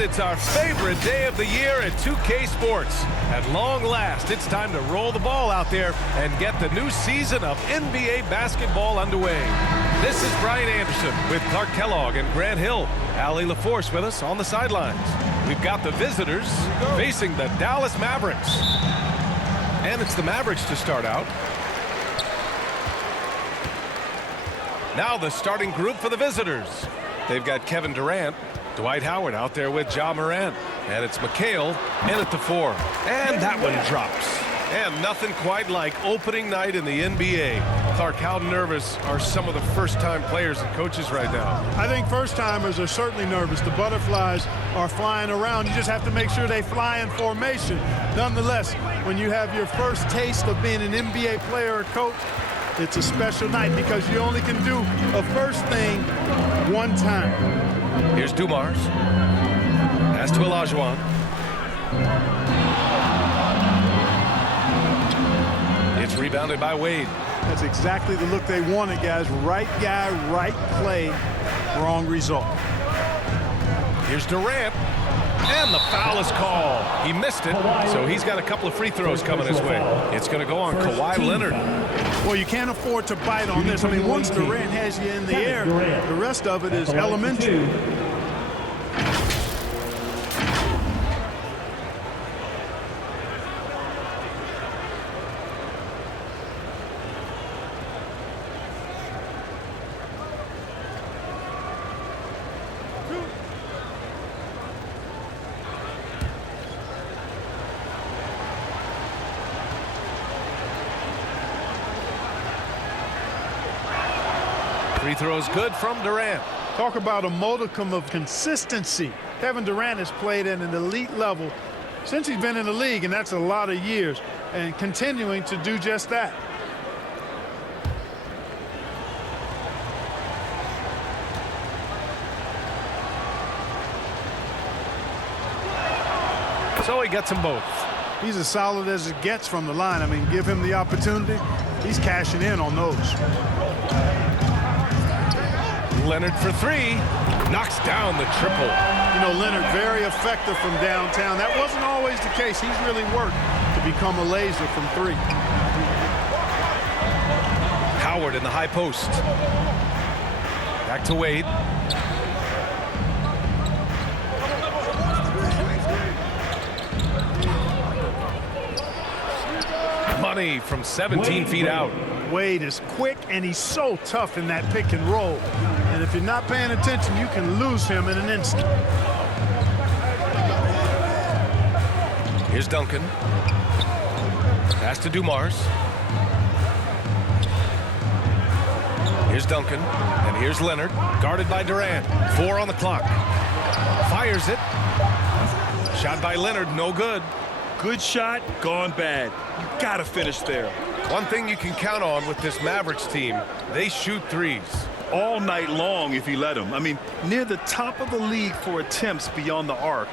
And it's our favorite day of the year at 2K Sports. At long last, it's time to roll the ball out there and get the new season of NBA basketball underway. This is Brian Anderson with Clark Kellogg and Grant Hill. Allie LaForce with us on the sidelines. We've got the visitors facing the Dallas Mavericks. And it's the Mavericks to start out. Now the starting group for the visitors. They've got Kevin Durant, Dwight Howard out there with Ja Morant. And it's McHale in at the 4. And that one drops. And nothing quite like opening night in the NBA. Clark, how nervous are some of the first-time players and coaches right now? I think first-timers are certainly nervous. The butterflies are flying around. You just have to make sure they fly in formation. Nonetheless, when you have your first taste of being an NBA player or coach, it's a special night because you only can do a first thing one time. Here's Dumars. Pass to Olajuwon. It's rebounded by Wade. That's exactly the look they wanted, guys. Right guy, right play, wrong result. Here's Durant. And the foul is called. He missed it, so he's got a couple of free throws coming his way. It's going to go on Kawhi Leonard. Well, you can't afford to bite on this. I mean, once Durant has you in the air, the rest of it is elementary. Free throws good from Durant. Talk about a modicum of consistency. Kevin Durant has played at an elite level since he's been in the league, and that's a lot of years, and continuing to do just that. So he gets them both. He's as solid as it gets from the line. I mean, give him the opportunity. He's cashing in on those. Leonard for 3. Knocks down the triple. You know, Leonard very effective from downtown. That wasn't always the case. He's really worked to become a laser from 3. Howard in the high post. Back to Wade. Money from 17 feet out. Wade is quick, and he's so tough in that pick and roll. And if you're not paying attention, you can lose him in an instant. Here's Duncan. Pass to Dumars. Here's Duncan. And here's Leonard. Guarded by Durant. 4 on the clock. Fires it. Shot by Leonard. No good. Good shot, gone bad. You gotta finish there. One thing you can count on with this Mavericks team, they shoot threes. All night long if you let them. I mean, near the top of the league for attempts beyond the arc.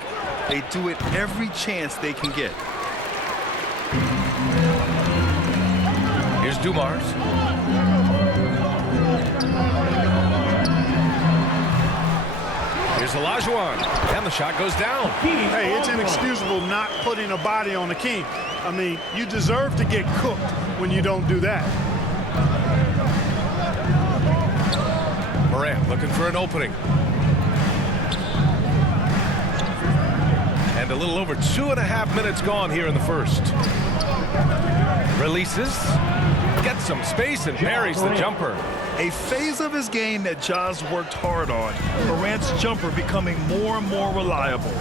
They do it every chance they can get. Here's Dumars. Here's Olajuwon. And the shot goes down. Hey, it's inexcusable not putting a body on the king. I mean, you deserve to get cooked when you don't do that. Morant looking for an opening. And a little over 2.5 minutes gone here in the first. Releases. Gets some space and buries the jumper. A phase of his game that Ja's worked hard on. Morant's jumper becoming more and more reliable.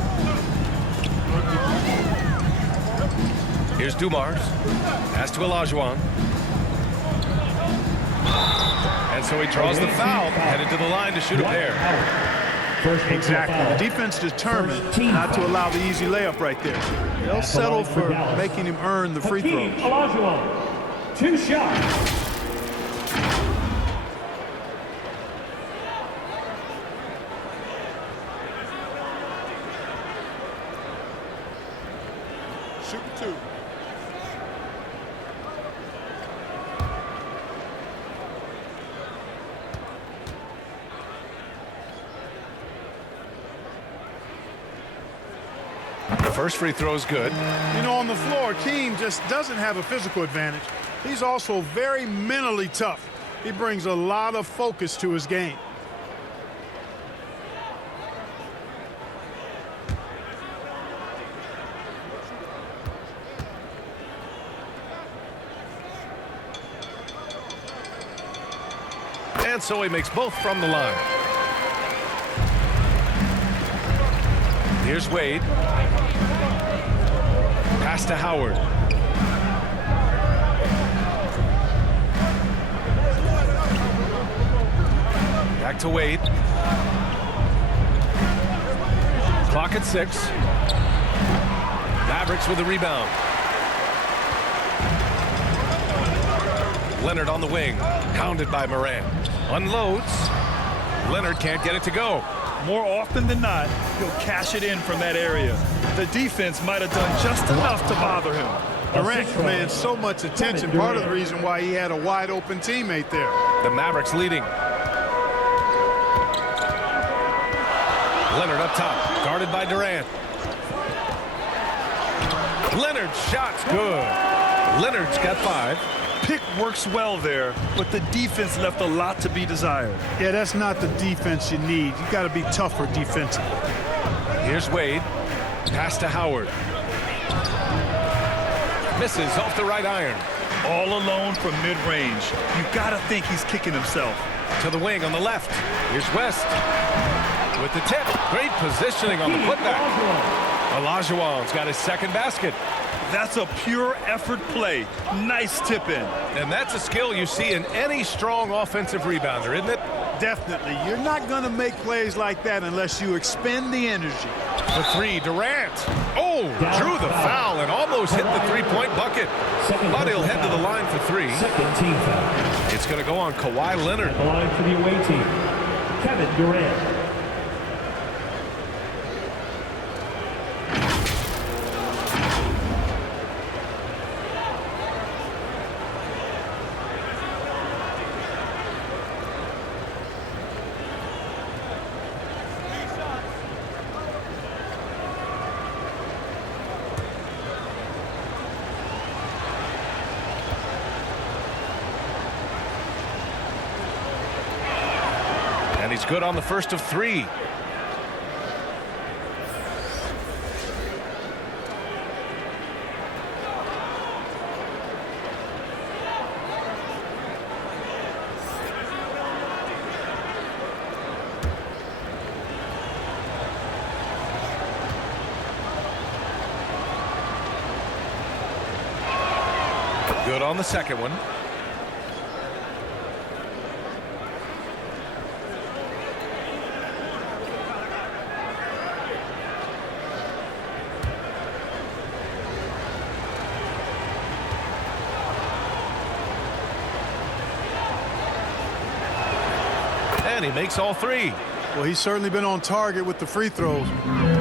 Here's Dumars. Pass to Olajuwon. And so he draws the foul, headed to the line to shoot a pair. Exactly. The defense determined not to allow the easy layup right there. They'll settle for making him earn the free throws. Olajuwon, 2 shots. Shoot 2. The first free throw is good. You know, on the floor, Keem just doesn't have a physical advantage. He's also very mentally tough. He brings a lot of focus to his game. And so he makes both from the line. Here's Wade. Pass to Howard. Back to Wade. Clock at 6. Mavericks with the rebound. Leonard on the wing. Pounded by Morant. Unloads. Leonard can't get it to go. More often than not, he'll cash it in from that area. The defense might have done just enough to bother him. Durant commands so much attention, part of the reason why he had a wide open teammate there. The Mavericks leading. Leonard up top, guarded by Durant. Leonard's shot's good. Leonard's got 5. Pick works well there, but the defense left a lot to be desired. Yeah, that's not the defense you need. You got to be tougher defensively. Here's Wade. Pass to Howard. Misses off the right iron. All alone from mid-range. You got to think he's kicking himself. To the wing on the left. Here's West. With the tip. Great positioning on the putback. Olajuwon's got his second basket. That's a pure effort play. Nice tip in. And that's a skill you see in any strong offensive rebounder, isn't it? Definitely. You're not going to make plays like that unless you expend the energy. The 3, Durant. Oh, drew the foul and almost hit the three-point bucket. But he'll head to the line for 3. Second team foul. It's going to go on Kawhi Leonard. The line for the away team, Kevin Durant. And he's good on the first of 3. Good on the second one. And he makes all 3. Well, he's certainly been on target with the free throws.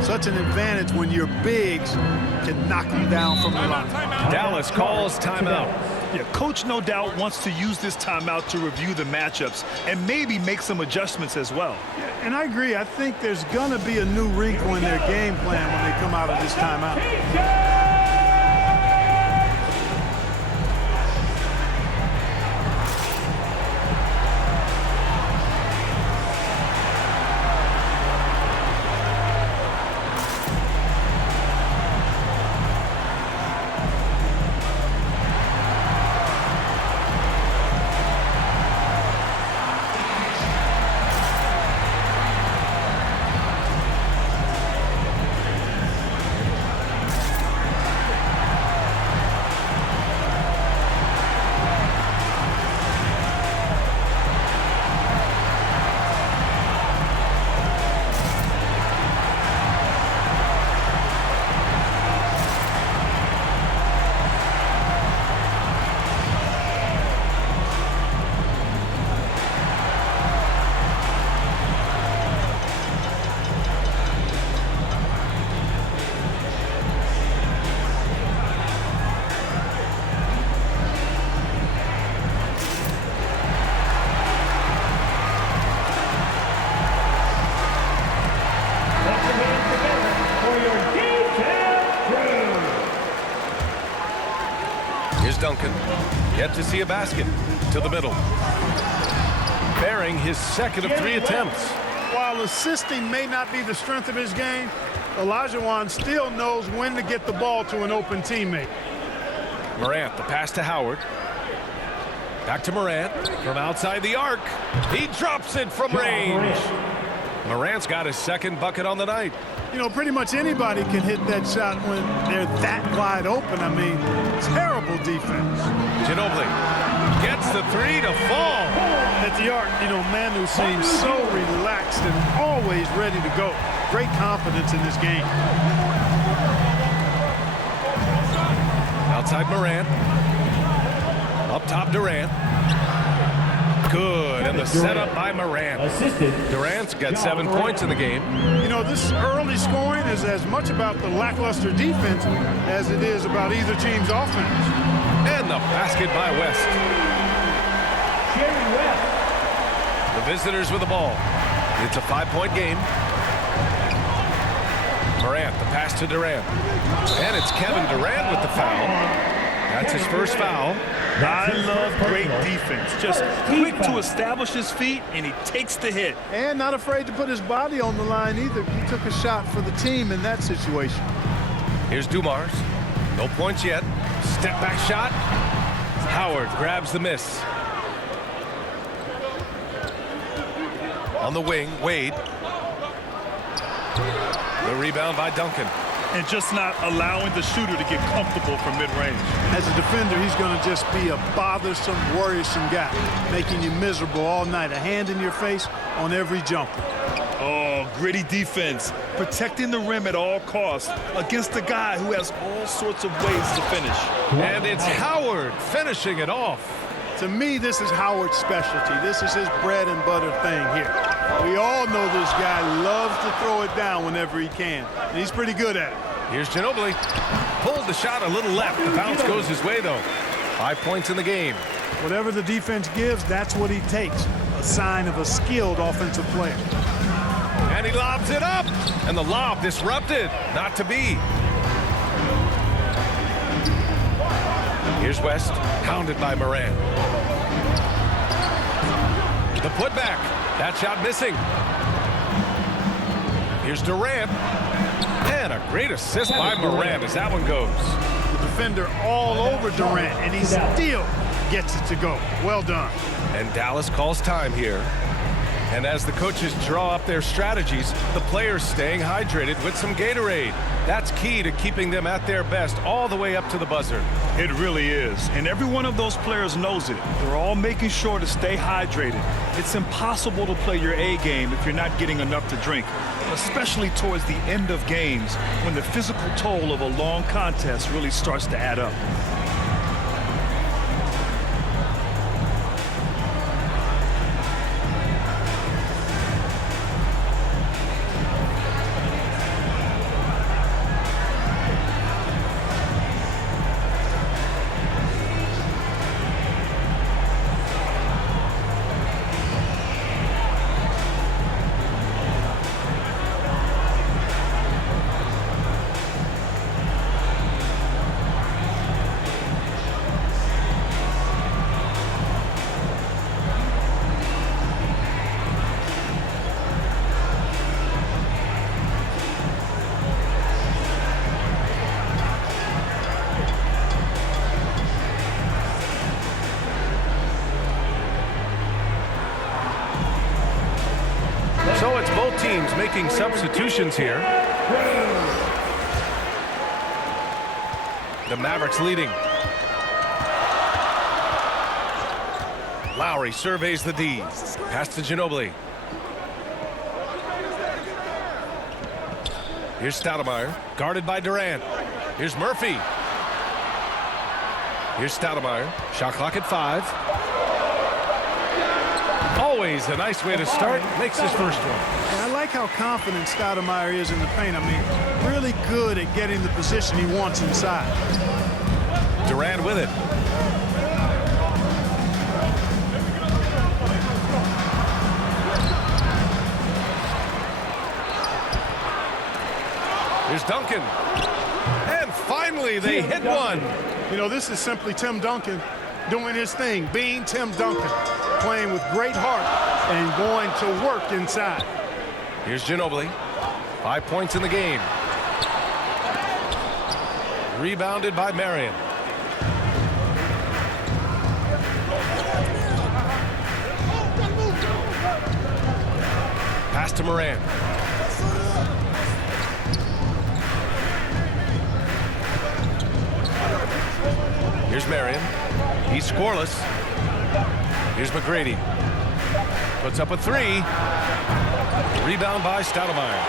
Such an advantage when your bigs can knock them down from the line. Dallas calls timeout. Yeah, coach no doubt wants to use this timeout to review the matchups and maybe make some adjustments as well. And I agree. I think there's going to be a new wrinkle in their game plan when they come out of this timeout. Duncan. Yet to see a basket. To the middle. Bearing his second of 3 attempts. While assisting may not be the strength of his game, Olajuwon still knows when to get the ball to an open teammate. Morant, the pass to Howard. Back to Morant from outside the arc. He drops it from range. Morant's got his second bucket on the night. You know, pretty much anybody can hit that shot when they're that wide open. I mean, terrible defense. Ginobili gets the 3 to fall. At the arc, you know, Manu seems so relaxed and always ready to go. Great confidence in this game. Outside Morant. Up top Durant. Good, and the setup by Morant. Durant's got 7 points in the game. You know, this early scoring is as much about the lackluster defense as it is about either team's offense. And the basket by West. The visitors with the ball. It's a 5-point game. Morant, the pass to Durant. And it's Kevin Durant with the foul. That's his first foul. I love great defense. Just quick to establish his feet, and he takes the hit. And not afraid to put his body on the line either. He took a shot for the team in that situation. Here's Dumars. No points yet. Step back shot. Howard grabs the miss. On the wing, Wade. The rebound by Duncan. And just not allowing the shooter to get comfortable from mid-range. As a defender, he's going to just be a bothersome, worrisome guy, making you miserable all night. A hand in your face on every jumper. Oh, gritty defense. Protecting the rim at all costs against a guy who has all sorts of ways to finish. And it's Howard finishing it off. To me, this is Howard's specialty. This is his bread and butter thing here. We all know this guy loves to throw it down whenever he can, and he's pretty good at it. Here's Ginobili. Pulled the shot a little left. The bounce goes his way, though. 5 points in the game. Whatever the defense gives, that's what he takes. A sign of a skilled offensive player. And he lobs it up. And the lob disrupted. Not to be. Here's West. Pounded by Morant. The putback. That shot missing. Here's Durant. And a great assist by Morant as that one goes. The defender all over Durant, and he still gets it to go. Well done. And Dallas calls time here. And as the coaches draw up their strategies, the players staying hydrated with some Gatorade. That's key to keeping them at their best all the way up to the buzzer. It really is. And every one of those players knows it. They're all making sure to stay hydrated. It's impossible to play your A game if you're not getting enough to drink, especially towards the end of games when the physical toll of a long contest really starts to add up. So it's both teams making substitutions here. The Mavericks leading. Lowry surveys the D. Pass to Ginobili. Here's Stoudemire, guarded by Durant. Here's Murphy. Here's Stoudemire. Shot clock at 5. Always a nice way to start. Makes his first one. And I like how confident Stoudemire is in the paint. I mean, really good at getting the position he wants inside. Durant with it. Here's Duncan. And finally they hit one. You know, this is simply Tim Duncan doing his thing, being Tim Duncan, playing with great heart and going to work inside. Here's Ginobili. 5 points in the game. Rebounded by Marion. Pass to Morant. Here's Marion. He's scoreless. Here's McGrady. Puts up a three. Rebound by Stoudemire.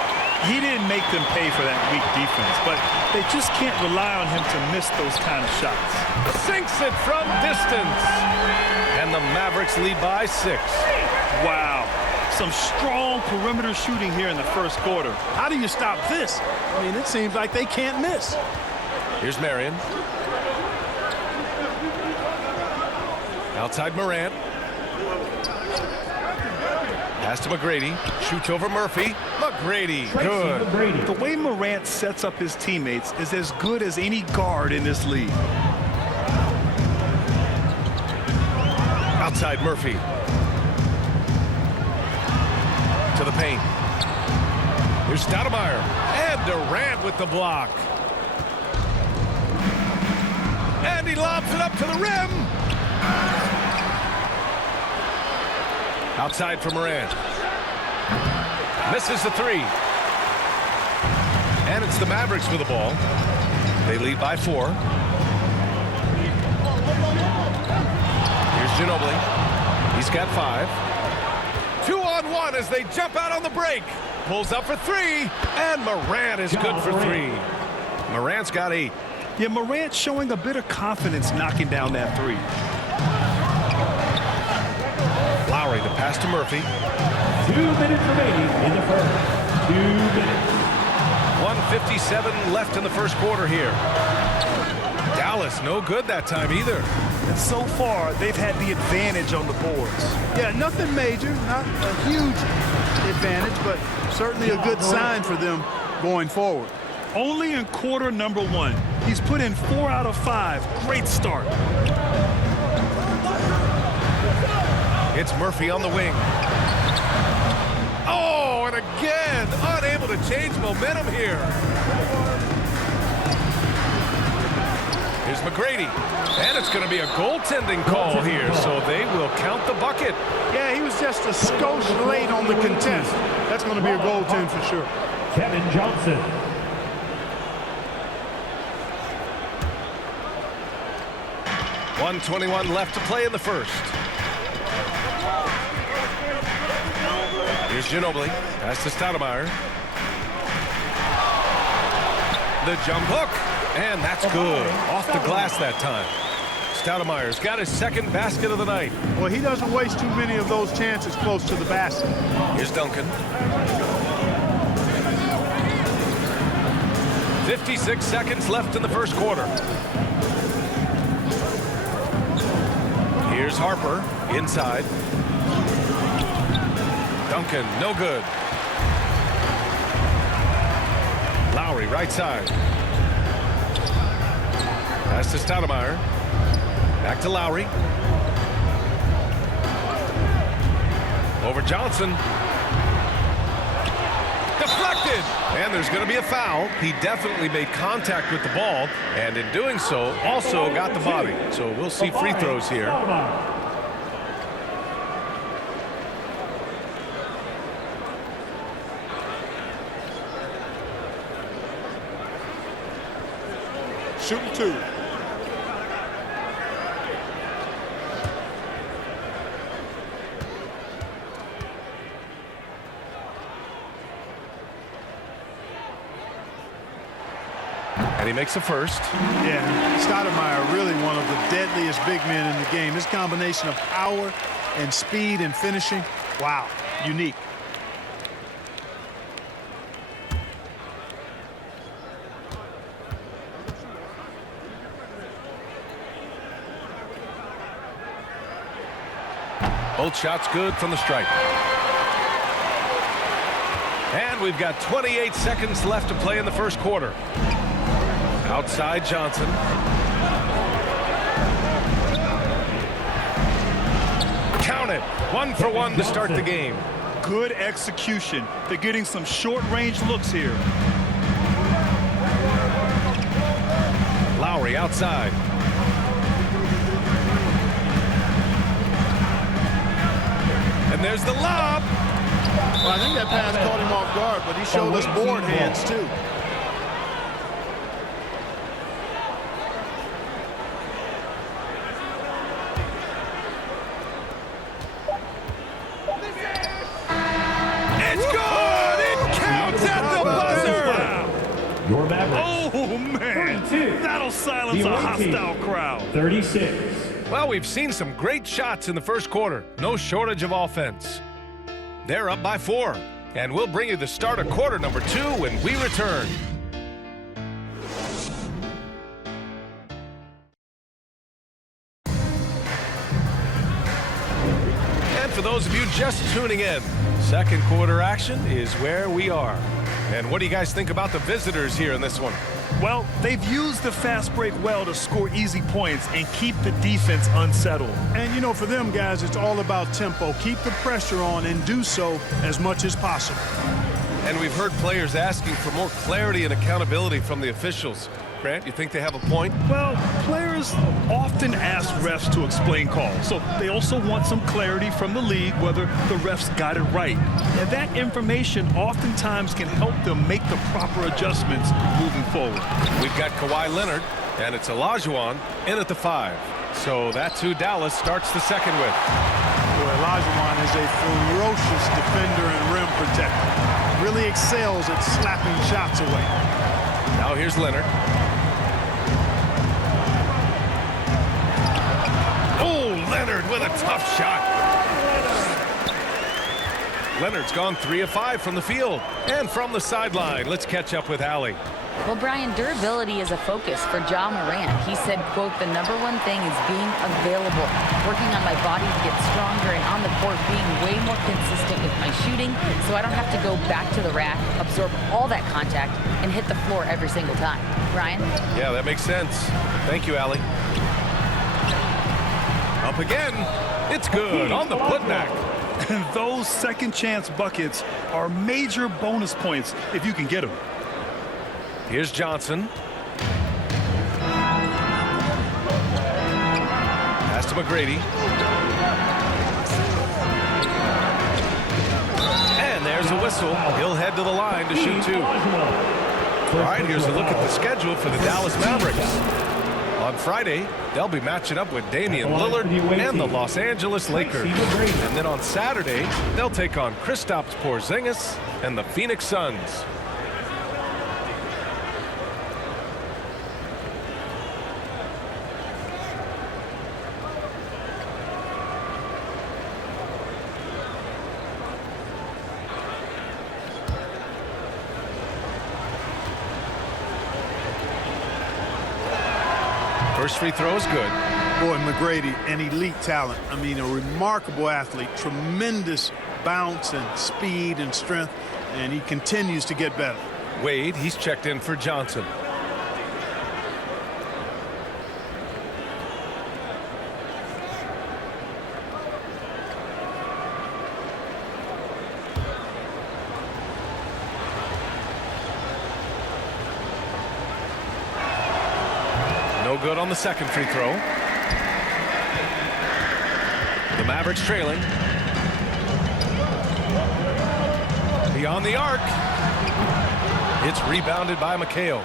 He didn't make them pay for that weak defense, but they just can't rely on him to miss those kind of shots. Sinks it from distance. And the Mavericks lead by 6. Wow. Some strong perimeter shooting here in the first quarter. How do you stop this? I mean, it seems like they can't miss. Here's Marion. Outside Morant. Pass to McGrady. Shoots over Murphy. McGrady. Good. The way Morant sets up his teammates is as good as any guard in this league. Outside Murphy. To the paint. Here's Stoudemire. And Durant with the block. And he lobs it up to the rim. Outside for Morant. Misses the three. And it's the Mavericks with the ball. They lead by 4. Here's Ginobili. He's got 5. 2-on-1 as they jump out on the break. Pulls up for 3. And Morant is good for 3. Morant's got 8. Yeah, Morant showing a bit of confidence knocking down that 3. Lowry, the pass to Murphy. 2 minutes remaining in the first. 2 minutes. 1:57 left in the first quarter here. Dallas, no good that time either. And so far, they've had the advantage on the boards. Yeah, nothing major, not a huge advantage, but certainly a good sign for them going forward. Only in quarter number 1. He's put in 4 out of 5. Great start. It's Murphy on the wing. Oh, and again, unable to change momentum here. Here's McGrady. And it's going to be a goaltending call here, so they will count the bucket. Yeah, he was just a skosh late on the contest. That's going to be a goaltend for sure. Kevin Johnson. .121 left to play in the first. Here's Ginobili. Pass to Stoudemire. The jump hook. And that's good. Off the glass that time. Stoudemire's got his second basket of the night. Well, he doesn't waste too many of those chances close to the basket. Here's Duncan. 56 seconds left in the first quarter. Here's Harper inside. Duncan, no good. Lowry, right side. Pass to Stoudemire. Back to Lowry. Over Johnson. Deflected! And there's going to be a foul. He definitely made contact with the ball, and in doing so, also got the body. So we'll see free throws here. Shooting 2. And he makes a first. Yeah, Stoudemire really one of the deadliest big men in the game. His combination of power and speed and finishing, wow, unique. Both shots good from the stripe. And we've got 28 seconds left to play in the first quarter. Outside Johnson. Count it. 1 for 1 to start the game. Good execution. They're getting some short-range looks here. Lowry outside. And there's the lob. Well, I think that pass caught him off guard, but he showed us board hands too. It's good! It counts at the buzzer! Wow. Your Mavericks. Oh, man. 32. That'll silence The a away team. hostile crowd. 36. Well, we've seen some great shots in the first quarter. No shortage of offense. They're up by 4. And we'll bring you the start of quarter number 2 when we return. And for those of you just tuning in, second quarter action is where we are. And what do you guys think about the visitors here in this one? Well, they've used the fast break well to score easy points and keep the defense unsettled. And, you know, for them guys, it's all about tempo. Keep the pressure on and do so as much as possible. And we've heard players asking for more clarity and accountability from the officials. Grant, you think they have a point? Well, players often ask refs to explain calls, so they also want some clarity from the league whether the refs got it right. And that information oftentimes can help them make the proper adjustments moving forward. We've got Kawhi Leonard, and it's Olajuwon in at the 5. So that's who Dallas starts the second with. Boy, Olajuwon is a ferocious defender and rim protector. Really excels at slapping shots away. Now here's Leonard. Oh, Leonard with a tough shot. Leonard's gone 3 of 5 from the field and from the sideline. Let's catch up with Allie. Well, Brian, durability is a focus for Ja Morant. He said, quote, "The number one thing is being available, working on my body to get stronger, and on the court being way more consistent with my shooting so I don't have to go back to the rack, absorb all that contact, and hit the floor every single time." Brian? Yeah, that makes sense. Thank you, Allie. Up again. It's good on the putback. And those second chance buckets are major bonus points if you can get them. Here's Johnson. Pass to McGrady. And there's a whistle. He'll head to the line to shoot 2. All right, here's a look at the schedule for the Dallas Mavericks. On Friday, they'll be matching up with Damian Lillard and the Los Angeles Lakers. And then on Saturday, they'll take on Kristaps Porzingis and the Phoenix Suns. First free throw is good. Boy, McGrady, an elite talent. I mean, a remarkable athlete, tremendous bounce and speed and strength, and he continues to get better. Wade, he's checked in for Johnson. No good on the second free throw. The Mavericks trailing. Beyond the arc. It's rebounded by McHale.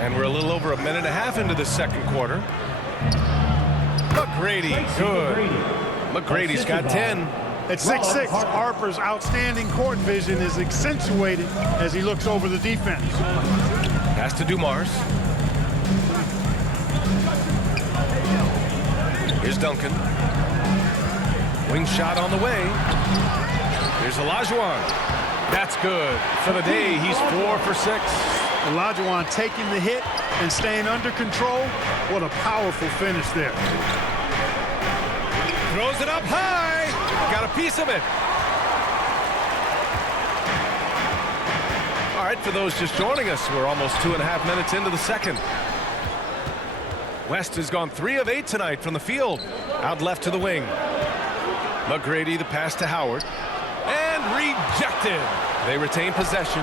And we're a little over a minute and a half into the second quarter. McGrady, good. McGrady's got 10. At 6'6", Harper's outstanding court vision is accentuated as he looks over the defense. Pass to Dumars. Here's Duncan. Wing shot on the way. Here's Olajuwon. That's good. For the day, he's 4 for 6. Olajuwon taking the hit and staying under control. What a powerful finish there. Throws it up high. Got a piece of it. All right, right, for those just joining us, we're almost 2.5 minutes into the second. West has gone 3 of 8 tonight from the field. Out left to the wing. McGrady, the pass to Howard. And rejected. They retain possession.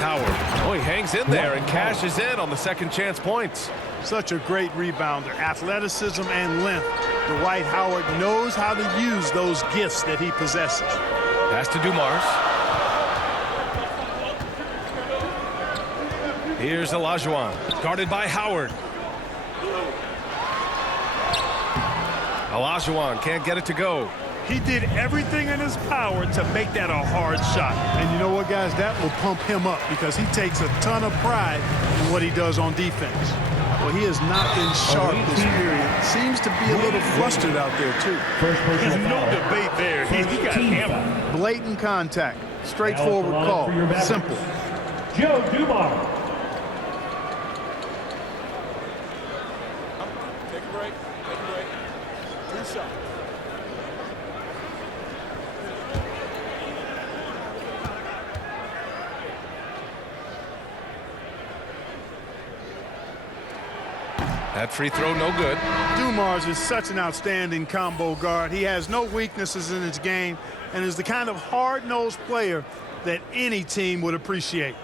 Howard, oh, he hangs in there and cashes in on the second chance points. Such a great rebounder. Athleticism and length. Dwight Howard knows how to use those gifts that he possesses. Pass to Dumars. Here's Olajuwon, guarded by Howard. Olajuwon can't get it to go. He did everything in his power to make that a hard shot. And you know what, guys? That will pump him up because he takes a ton of pride in what he does on defense. Well, he has not been sharp this period. Seems to be a little flustered out there, too. There's no debate there. He got hammered. Blatant contact. Straightforward call. Simple. Joe Dumars. Take a break. Take a break. 2 shots. That free throw no good. Dumars is such an outstanding combo guard. He has no weaknesses in his game and is the kind of hard-nosed player that any team would appreciate.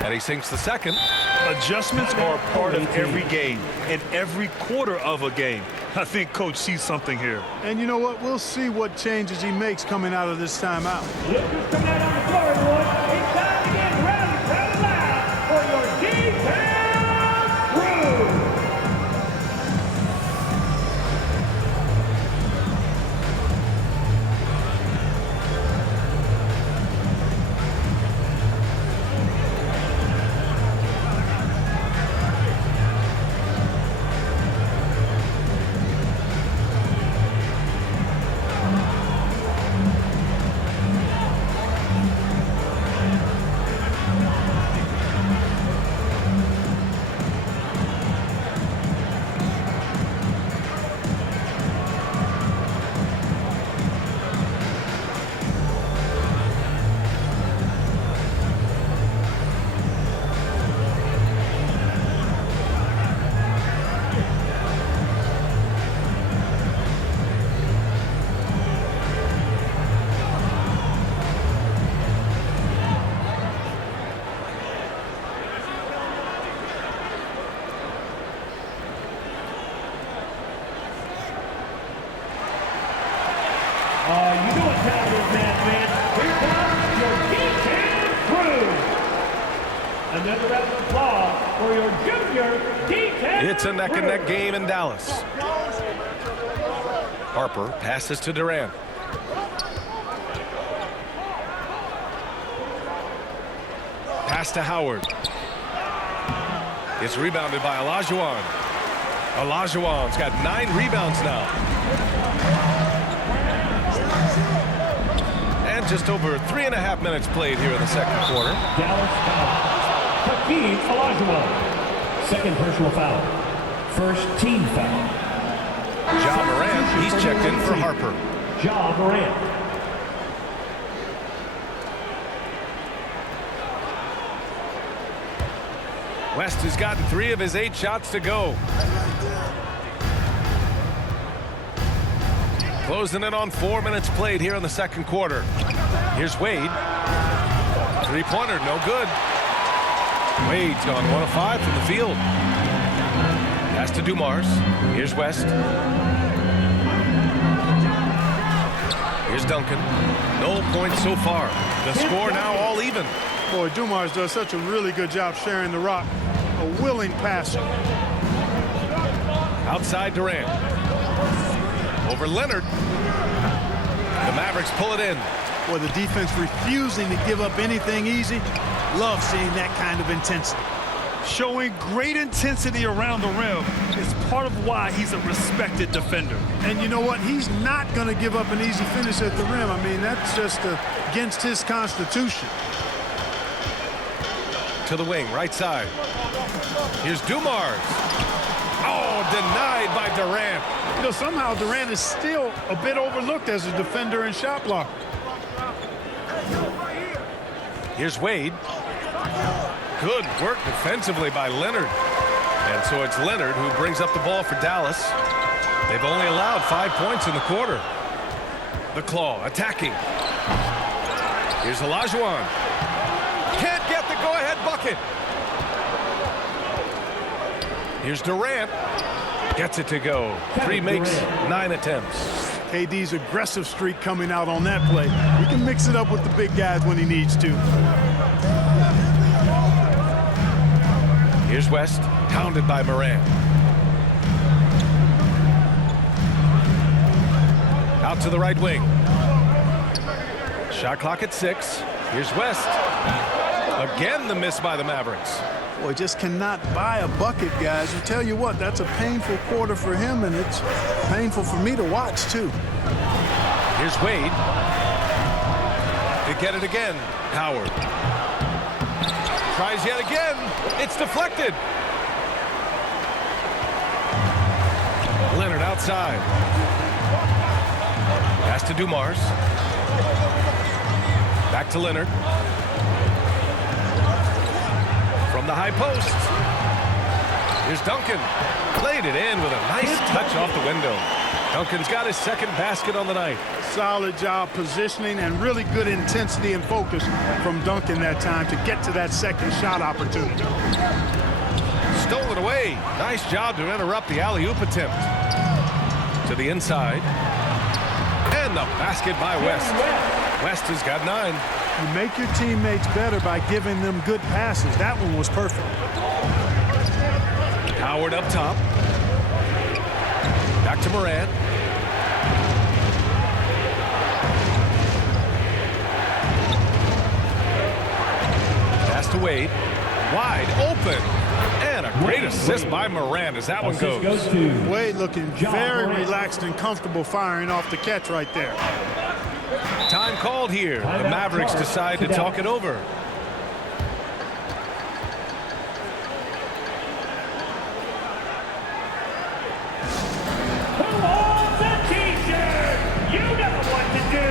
And he sinks the second. Adjustments are a part of every game and every quarter of a game. I think Coach sees something here. And you know what? We'll see what changes he makes coming out of this timeout. Lucas coming out on the floor, everyone. It's time to get rowdy, proud, and loud for your defense crew. You know what time it is, man. Here comes your defense crew. Another round of applause for your junior defense. It's a neck-and-neck game in Dallas. Harper passes to Durant. Pass to Howard. It's rebounded by Olajuwon. Olajuwon's got 9 rebounds now. And just over 3.5 minutes played here in the second quarter. Dallas foul. Hakeem Olajuwon. Second personal foul. First team foul. Ja Morant, he's checked in for Harper. Ja Morant. West has gotten 3 of his 8 shots to go. Closing in on 4 minutes played here in the second quarter. Here's Wade. Three-pointer, no good. Wade's gone 1 of 5 from the field. Pass to Dumars. Here's West. Here's Duncan. No points so far. The score now all even. Boy, Dumars does such a really good job sharing the rock. A willing passer. Outside Durant. Over Leonard. The Mavericks pull it in. Boy, the defense refusing to give up anything easy. Love seeing that kind of intensity. Showing great intensity around the rim is part of why he's a respected defender. And you know what? He's not going to give up an easy finish at the rim. I mean, that's just against his constitution. To the wing, right side. Here's Dumars. Oh, denied by Durant. You know, somehow Durant is still a bit overlooked as a defender and shot blocker. Here's Wade. Good work defensively by Leonard. And so it's Leonard who brings up the ball for Dallas. They've only allowed 5 points in the quarter. The Claw attacking. Here's Olajuwon. Can't get the go-ahead bucket. Here's Durant. Gets it to go. 3 makes, 9 attempts. KD's aggressive streak coming out on that play. He can mix it up with the big guys when he needs to. Here's West, pounded by Morant. Out to the right wing. Shot clock at 6. Here's West. Again, the miss by the Mavericks. Boy, just cannot buy a bucket, guys. I tell you what, that's a painful quarter for him, and it's painful for me to watch, too. Here's Wade. To get it again. Howard. Tries yet again. It's deflected. Leonard outside. Pass to Dumars. Back to Leonard. From the high post. Here's Duncan. Played it in with a nice touch off the window. Duncan's got his second basket on the night. Solid job positioning and really good intensity and focus from Duncan that time to get to that second shot opportunity. Stolen away. Nice job to interrupt the alley-oop attempt. To the inside. And the basket by West. West has got 9. You make your teammates better by giving them good passes. That one was perfect. Howard up top. Back to Morant. Pass to Wade. Wide open. And a great assist by Morant as that one goes. Wade looking very relaxed and comfortable firing off the catch right there. Time called here. The Mavericks decide to talk it over. Who owns a t-shirt? You know what to do.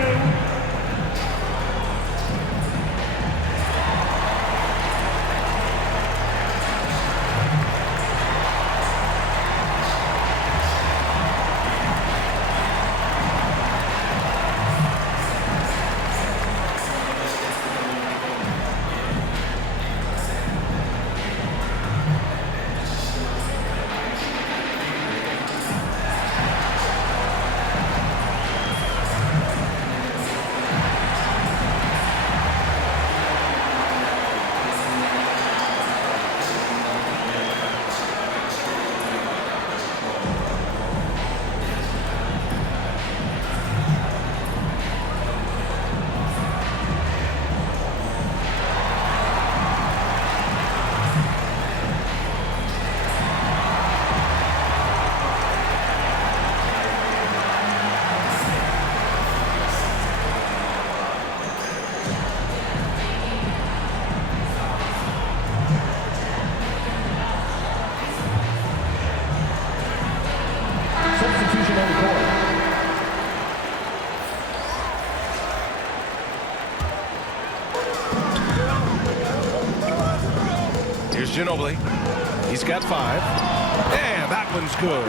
Substitution on the court. Here's Ginobili. He's got 5. And that one's good.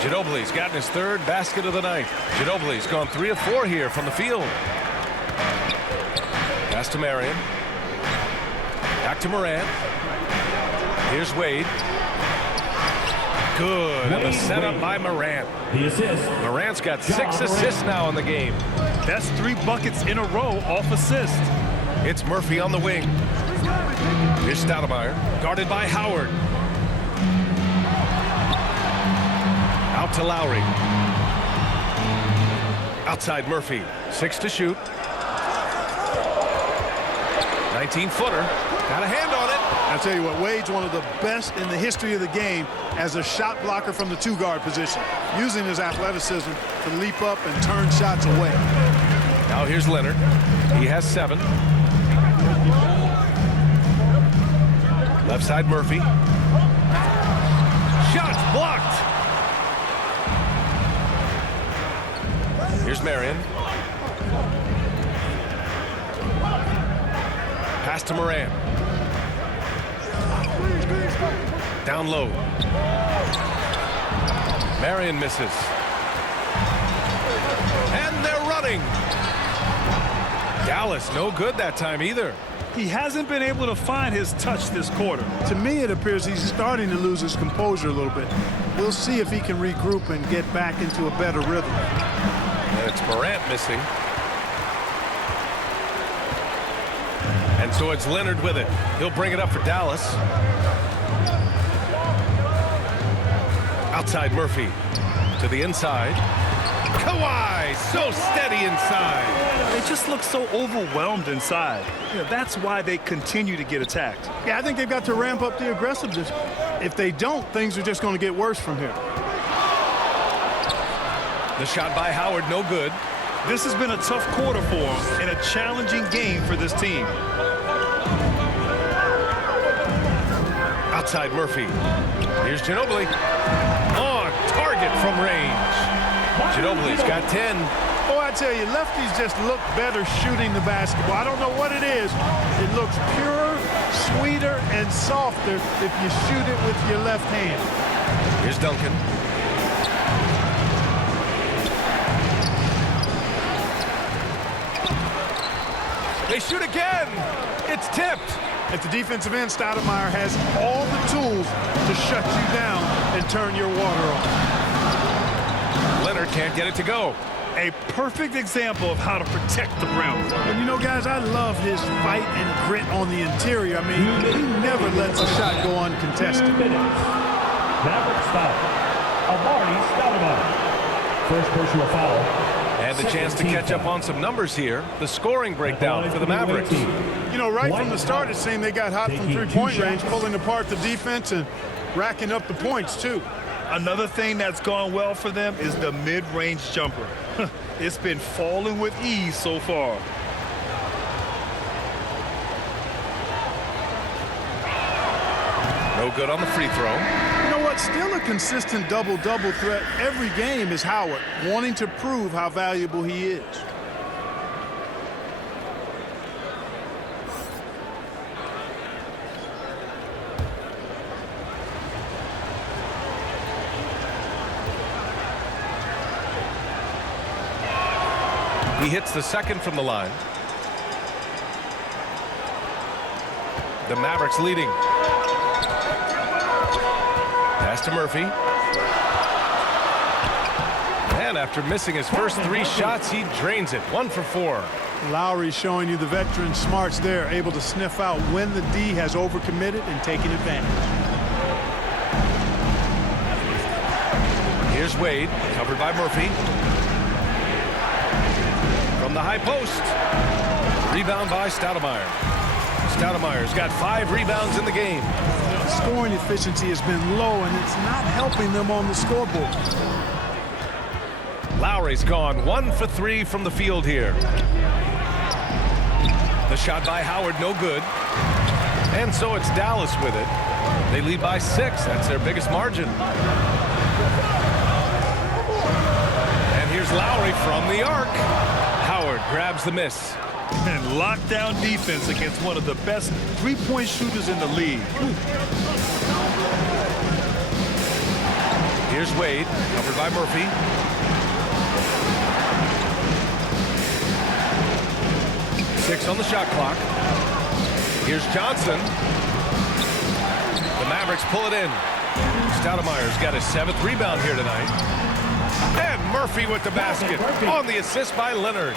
Ginobili's gotten his 3rd basket of the night. Ginobili's gone 3 of 4 here from the field. Pass to Marion. Back to Morant. Here's Wade. Good. And the setup by Morant. The assist. Morant's got 6 assists now in the game. That's 3 buckets in a row off assist. It's Murphy on the wing. Here's Stoudemire, guarded by Howard. Out to Lowry. Outside Murphy. 6 to shoot. 19-footer. Got a hand on it. I'll tell you what, Wade's one of the best in the history of the game as a shot blocker from the 2-guard position, using his athleticism to leap up and turn shots away. Now here's Leonard. He has 7. Left side, Murphy. Shots blocked. Here's Marion. Pass to Moran. Down low. Marion misses. And they're running. Dallas, no good that time either. He hasn't been able to find his touch this quarter. To me, it appears he's starting to lose his composure a little bit. We'll see if he can regroup and get back into a better rhythm. And it's Morant missing. And so it's Leonard with it. He'll bring it up for Dallas. Outside Murphy. To the inside. Kawhi, so steady inside. They just look so overwhelmed inside. That's why they continue to get attacked. Yeah, I think they've got to ramp up the aggressiveness. If they don't, things are just going to get worse from here. The shot by Howard, no good. This has been a tough quarter for him and a challenging game for this team. Outside Murphy. Here's Ginobili. On target from range. Ginobili's got 10. Oh, I tell you, lefties just look better shooting the basketball. I don't know what it is. It looks purer, sweeter, and softer if you shoot it with your left hand. Here's Duncan. They shoot again. It's tipped. At the defensive end, Stoudemire has all the tools to shut you down and turn your water off. Leonard can't get it to go. A perfect example of how to protect the rim. And you know, guys, I love his fight and grit on the interior. I mean, he never lets a shot go uncontested. 2 minutes. Mavericks foul. Amari Stoudemire. First personal foul. And the chance to catch up on some numbers here. The scoring breakdown for the Mavericks. You know, right from the start, it seemed they got hot from three-point range, pulling apart the defense and racking up the points, too. Another thing that's gone well for them is the mid-range jumper. It's been falling with ease so far. No good on the free throw. You know what? Still a consistent double-double threat every game is Howard, wanting to prove how valuable he is. He hits the second from the line. The Mavericks leading. Pass to Murphy. And after missing his first 3 shots, he drains it. 1 for 4. Lowry showing you the veteran smarts there, able to sniff out when the D has overcommitted and taking advantage. Here's Wade, covered by Murphy. From the high post. Rebound by Stoudemire. Stoudemire's got 5 rebounds in the game. Scoring efficiency has been low, and it's not helping them on the scoreboard. Lowry's gone 1 for 3 from the field here. The shot by Howard, no good. And so it's Dallas with it. They lead by 6. That's their biggest margin. And here's Lowry from the arc. Howard grabs the miss. And lockdown defense against one of the best three-point shooters in the league. Here's Wade, covered by Murphy. Six on the shot clock. Here's Johnson. The Mavericks pull it in. Stoudemire's got his 7th rebound here tonight. And Murphy with the basket on the assist by Leonard.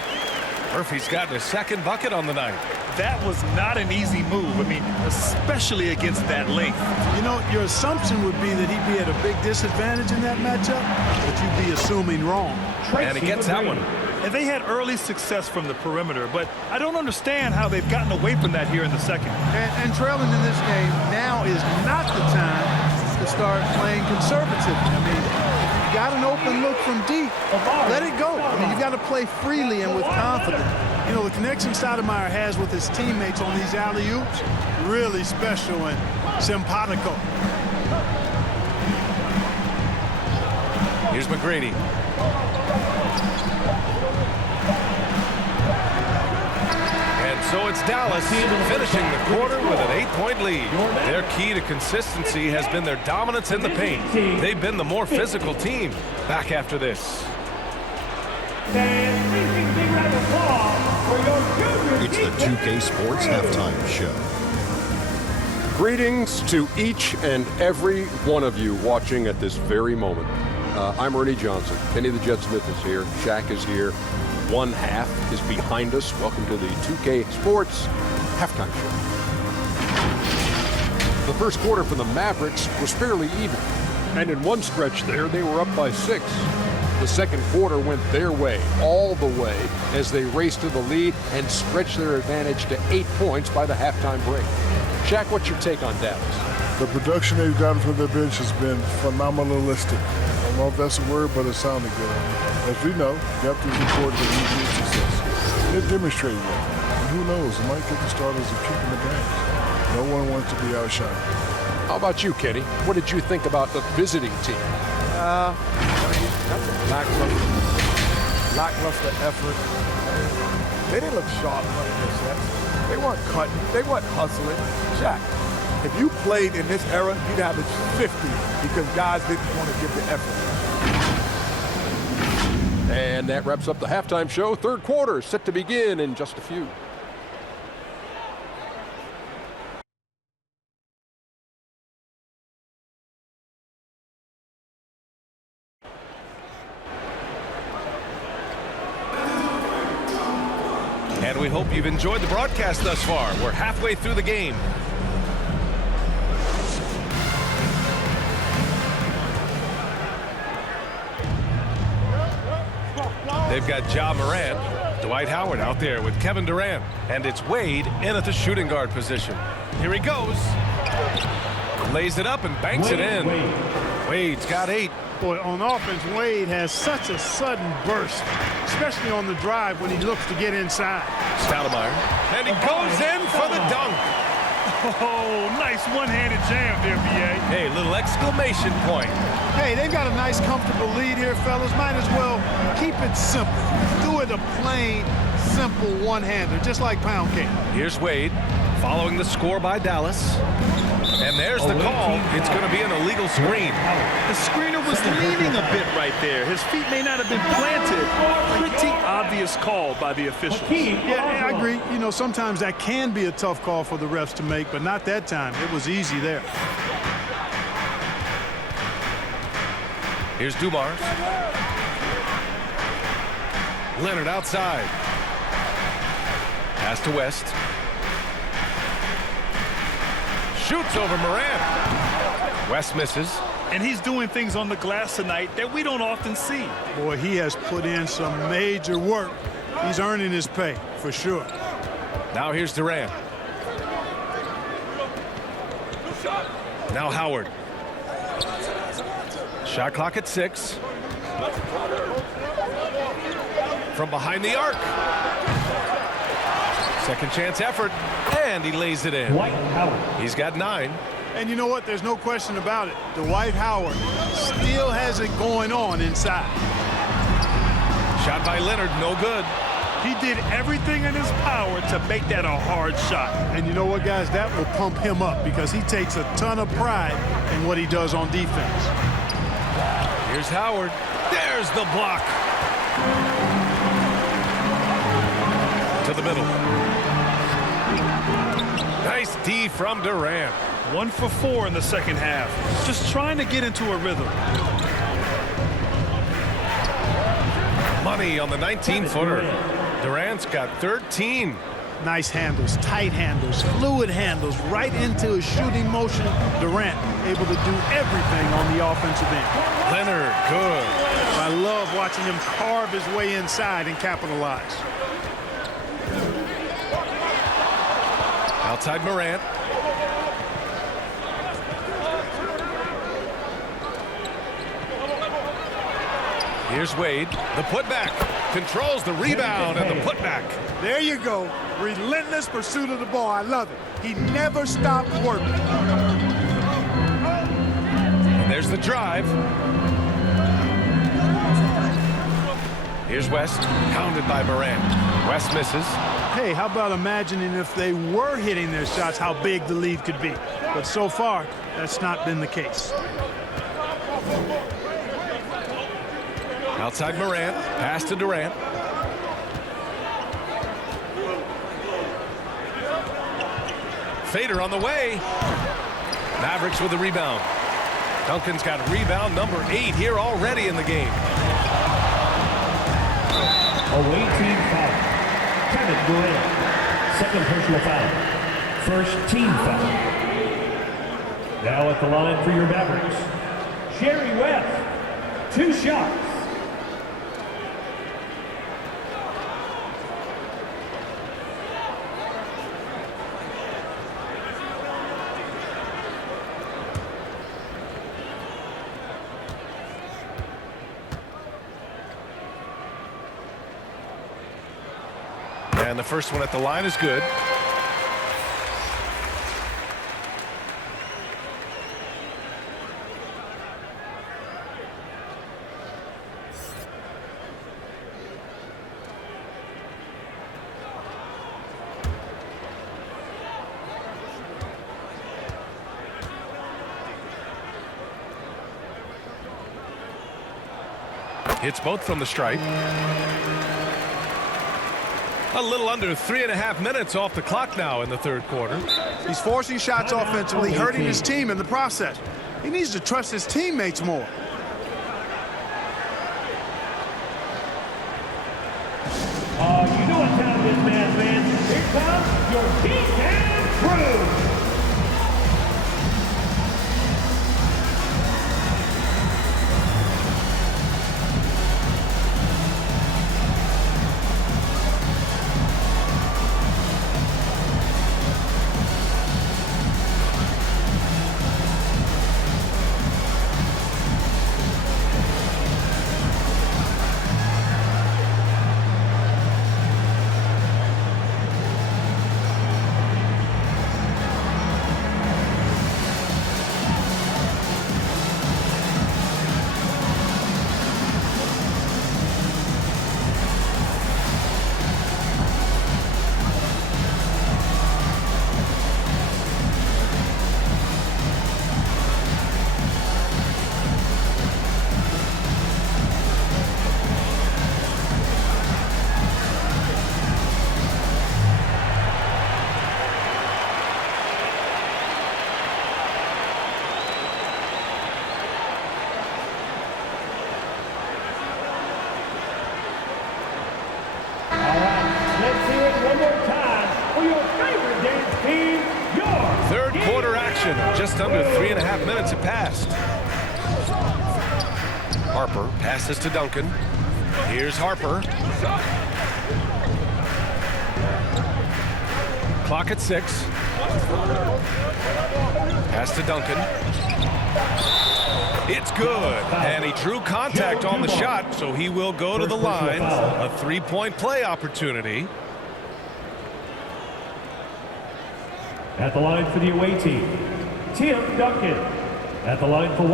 Murphy's gotten his 2nd bucket on the night. That was not an easy move. I mean, especially against that length. You know, your assumption would be that he'd be at a big disadvantage in that matchup, but you'd be assuming wrong. And he gets that one. And they had early success from the perimeter, but I don't understand how they've gotten away from that here in the second. And trailing in this game, now is not the time to start playing conservative. I mean, you got an open look from deep, let it go. I mean, you got to play freely and with confidence. You know, the connection Stoudemire has with his teammates on these alley-oops, really special, and simpatico. Here's McGrady. And so it's Dallas finishing the quarter with an 8-point lead. Their key to consistency has been their dominance in the paint. They've been the more physical team. Back after this. It's the 2K Sports Halftime Show. Greetings to each and every one of you watching at this very moment. I'm Ernie Johnson. Kenny the Jet Smith is here. Shaq is here. One half is behind us. Welcome to the 2K Sports Halftime Show. The first quarter for the Mavericks was fairly even. And in one stretch there, they were up by 6. The second quarter went their way, all the way, as they raced to the lead and stretched their advantage to 8 points by the halftime break. Shaq, what's your take on Dallas? The production they've gotten from their bench has been phenomenalistic. I don't know if that's a word, but it sounded good. As we know, depth is important in usual success. They've demonstrated that. And who knows, it might get the starters of kicking the brains. No one wants to be outshined. How about you, Kenny? What did you think about the visiting team? Lackluster effort. They didn't look sharp running their sets. They weren't cutting. They weren't hustling. Shaq, if you played in this era, you'd average 50 because guys didn't want to give the effort. And that wraps up the halftime show. Third quarter set to begin in just a few. And we hope you've enjoyed the broadcast thus far. We're halfway through the game. They've got Ja Morant, Dwight Howard out there with Kevin Durant, and it's Wade in at the shooting guard position. Here he goes. Lays it up and banks it in. Wade's got 8. Boy, on offense, Wade has such a sudden burst, especially on the drive when he looks to get inside. Stoudemire, and he goes in for the dunk. Oh, nice one-handed jam there, B.A. Hey, little exclamation point. Hey, they've got a nice, comfortable lead here, fellas. Might as well keep it simple. Do it a plain, simple one-hander, just like pound cake. Here's Wade, following the score by Dallas. And there's the call. It's going to be an illegal screen. The screener was leaning a bit right there. His feet may not have been planted. Pretty obvious call by the officials. Yeah, I agree. You know, sometimes that can be a tough call for the refs to make, but not that time. It was easy there. Here's Dumars. Leonard outside. Pass to West. Shoots over Morant. West misses. And he's doing things on the glass tonight that we don't often see. Boy, he has put in some major work. He's earning his pay, for sure. Now here's Durant. Now Howard. Shot clock at 6. From behind the arc. Second chance effort, and he lays it in. He's got 9. And you know what? There's no question about it. Dwight Howard still has it going on inside. Shot by Leonard, no good. He did everything in his power to make that a hard shot. And you know what, guys? That will pump him up because he takes a ton of pride in what he does on defense. Here's Howard. There's the block. To the middle. Nice D from Durant. 1 for 4 in the second half. Just trying to get into a rhythm. Money on the 19-footer. Durant's got 13. Nice handles, tight handles, fluid handles, right into his shooting motion. Durant able to do everything on the offensive end. Leonard, good. I love watching him carve his way inside and capitalize. Outside Morant. Here's Wade. The putback. Controls the rebound and the putback. There you go. Relentless pursuit of the ball. I love it. He never stopped working. There's the drive. Here's West, pounded by Morant. West misses. Hey, how about imagining if they were hitting their shots, how big the lead could be? But so far, that's not been the case. Outside Morant, pass to Durant. Fader on the way. Mavericks with the rebound. Duncan's got rebound number 8 here already in the game. Away team foul. Kevin Durant. Second personal foul. First team foul. Now at the line for your Mavericks, Jerry West. 2 shots. And the first one at the line is good. Hits both from the stripe. A little under 3.5 minutes off the clock now in the third quarter. He's forcing shots offensively, hurting his team in the process. He needs to trust his teammates more. You know what time it is, man. Here comes your D-Town crew. Third quarter action. Just under 3.5 minutes have passed. Harper passes to Duncan. Here's Harper. Clock at 6. Pass to Duncan. It's good. And he drew contact on the shot, so he will go to the line. A 3-point play opportunity. At the line for the away team, Tim Duncan. At the line for 1.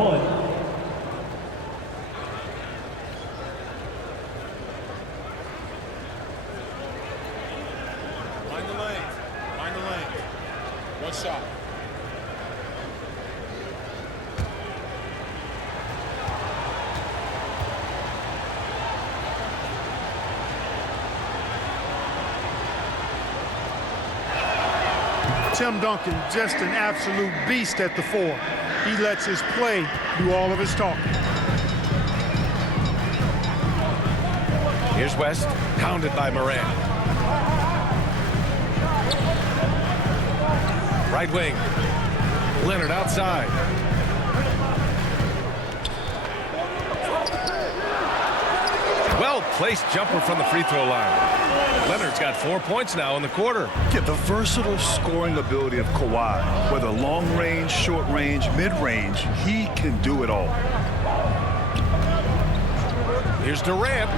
Mind the lane. Mind the lane. One shot. Tim Duncan, just an absolute beast at the 4. He lets his play do all of his talking. Here's West, pounded by Morant. Right wing. Leonard outside. Well-placed jumper from the free throw line. Leonard's got 4 points now in the quarter. Yeah, the versatile scoring ability of Kawhi, whether long range, short range, mid range, he can do it all. Here's Durant.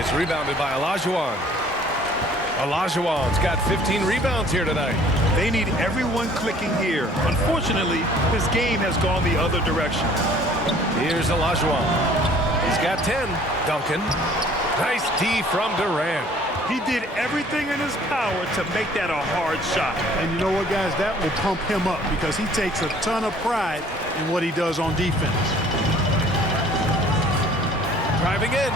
It's rebounded by Olajuwon. Olajuwon's got 15 rebounds here tonight. They need everyone clicking here. Unfortunately, his game has gone the other direction. Here's Olajuwon. He's got 10. Duncan. Nice D from Durant. He did everything in his power to make that a hard shot. And you know what, guys? That will pump him up because he takes a ton of pride in what he does on defense. Driving in.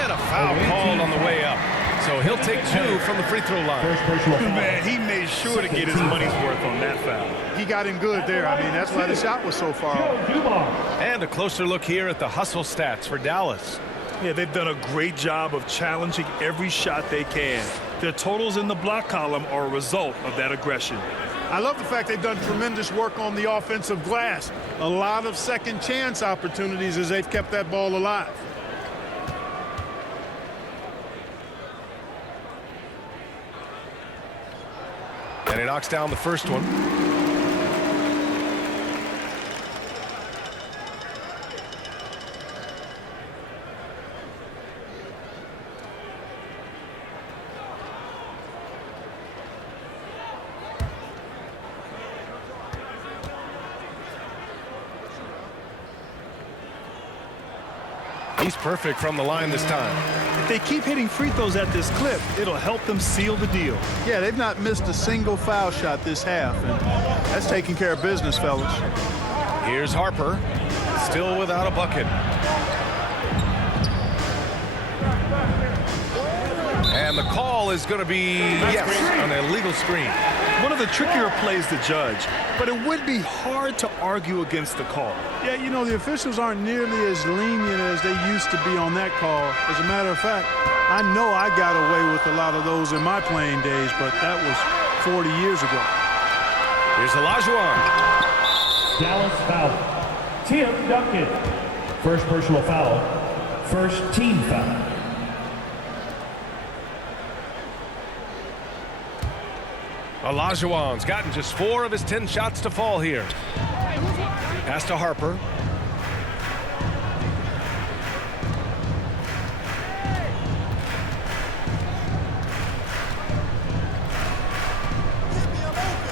And a foul called on the way up. So he'll take 2 from the free throw line. Man, he made sure to get his money's worth on that foul. He got him good there. I mean, that's why the shot was so far off. And a closer look here at the hustle stats for Dallas. Yeah, they've done a great job of challenging every shot they can. Their totals in the block column are a result of that aggression. I love the fact they've done tremendous work on the offensive glass. A lot of second chance opportunities as they've kept that ball alive. And he knocks down the first one. He's perfect from the line this time. If they keep hitting free throws at this clip, it'll help them seal the deal. Yeah, they've not missed a single foul shot this half, and that's taking care of business, fellas. Here's Harper, still without a bucket. And the call is going to be, yes, an illegal screen. One of the trickier plays to judge, but it would be hard to argue against the call. Yeah, you know, the officials aren't nearly as lenient as they used to be on that call. As a matter of fact, I know I got away with a lot of those in my playing days, but that was 40 years ago. Here's Olajuwon. Dallas foul. Tim Duncan. First personal foul. First team foul. Olajuwon's gotten just 4 of his 10 shots to fall here. Pass to Harper.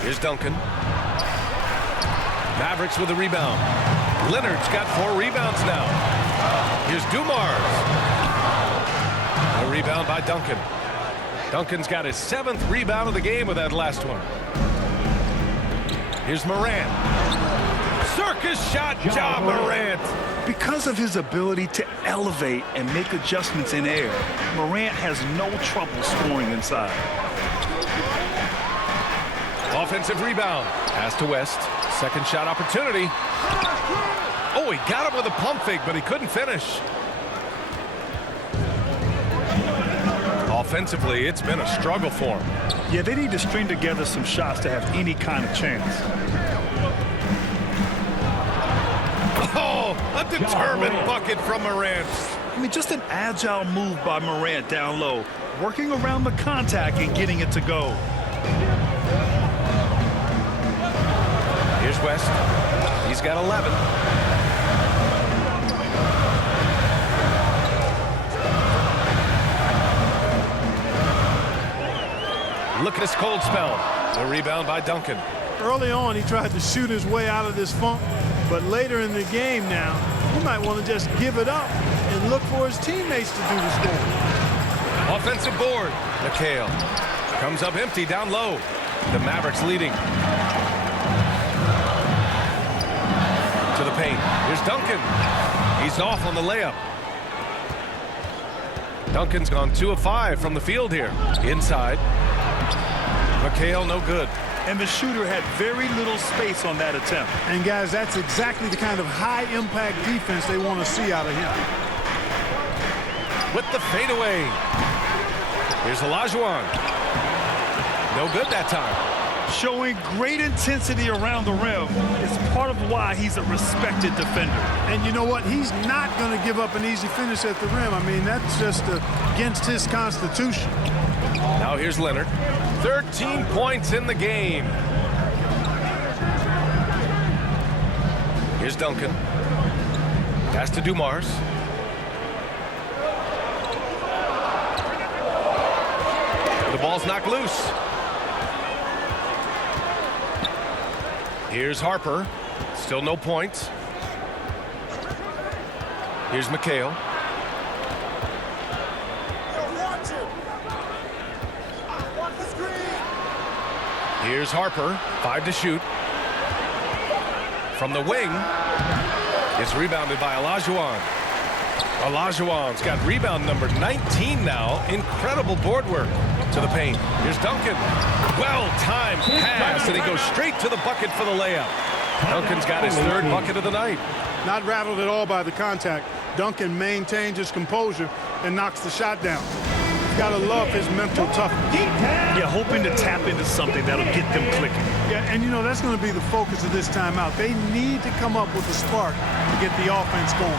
Here's Duncan. Mavericks with a rebound. Leonard's got 4 rebounds now. Here's Dumars. A rebound by Duncan. Duncan's got his 7th rebound of the game with that last one. Here's Morant. Circus shot, Ja Morant. Because of his ability to elevate and make adjustments in air, Morant has no trouble scoring inside. Offensive rebound. Pass to West. Second shot opportunity. Oh, he got him with a pump fake, but he couldn't finish. Offensively, it's been a struggle for him. Yeah, they need to string together some shots to have any kind of chance. Oh, a determined bucket from Morant. I mean, just an agile move by Morant down low, working around the contact and getting it to go. Here's West. He's got 11. Look at this cold spell. The rebound by Duncan. Early on, he tried to shoot his way out of this funk, but later in the game now, he might want to just give it up and look for his teammates to do the scoring. Offensive board. McHale comes up empty down low. The Mavericks leading. To the paint. Here's Duncan. He's off on the layup. Duncan's gone 2 of 5 from the field here. Inside. McHale, no good. And the shooter had very little space on that attempt. And guys, that's exactly the kind of high-impact defense they want to see out of him. With the fadeaway. Here's Olajuwon. No good that time. Showing great intensity around the rim is part of why he's a respected defender. And you know what? He's not going to give up an easy finish at the rim. I mean, that's just against his constitution. Now here's Leonard. 13 points in the game. Here's Duncan. Pass to Dumars. The ball's knocked loose. Here's Harper. Still no points. Here's McHale. Here's Harper. 5 to shoot. From the wing. It's rebounded by Olajuwon. Olajuwon's got rebound number 19 now. Incredible board work to the paint. Here's Duncan. Well-timed pass, and he goes straight to the bucket for the layup. Duncan's got his 3rd bucket of the night. Not rattled at all by the contact. Duncan maintains his composure and knocks the shot down. He's got to love his mental toughness. Yeah, hoping to tap into something that'll get them clicking. Yeah, and you know, that's going to be the focus of this timeout. They need to come up with a spark to get the offense going.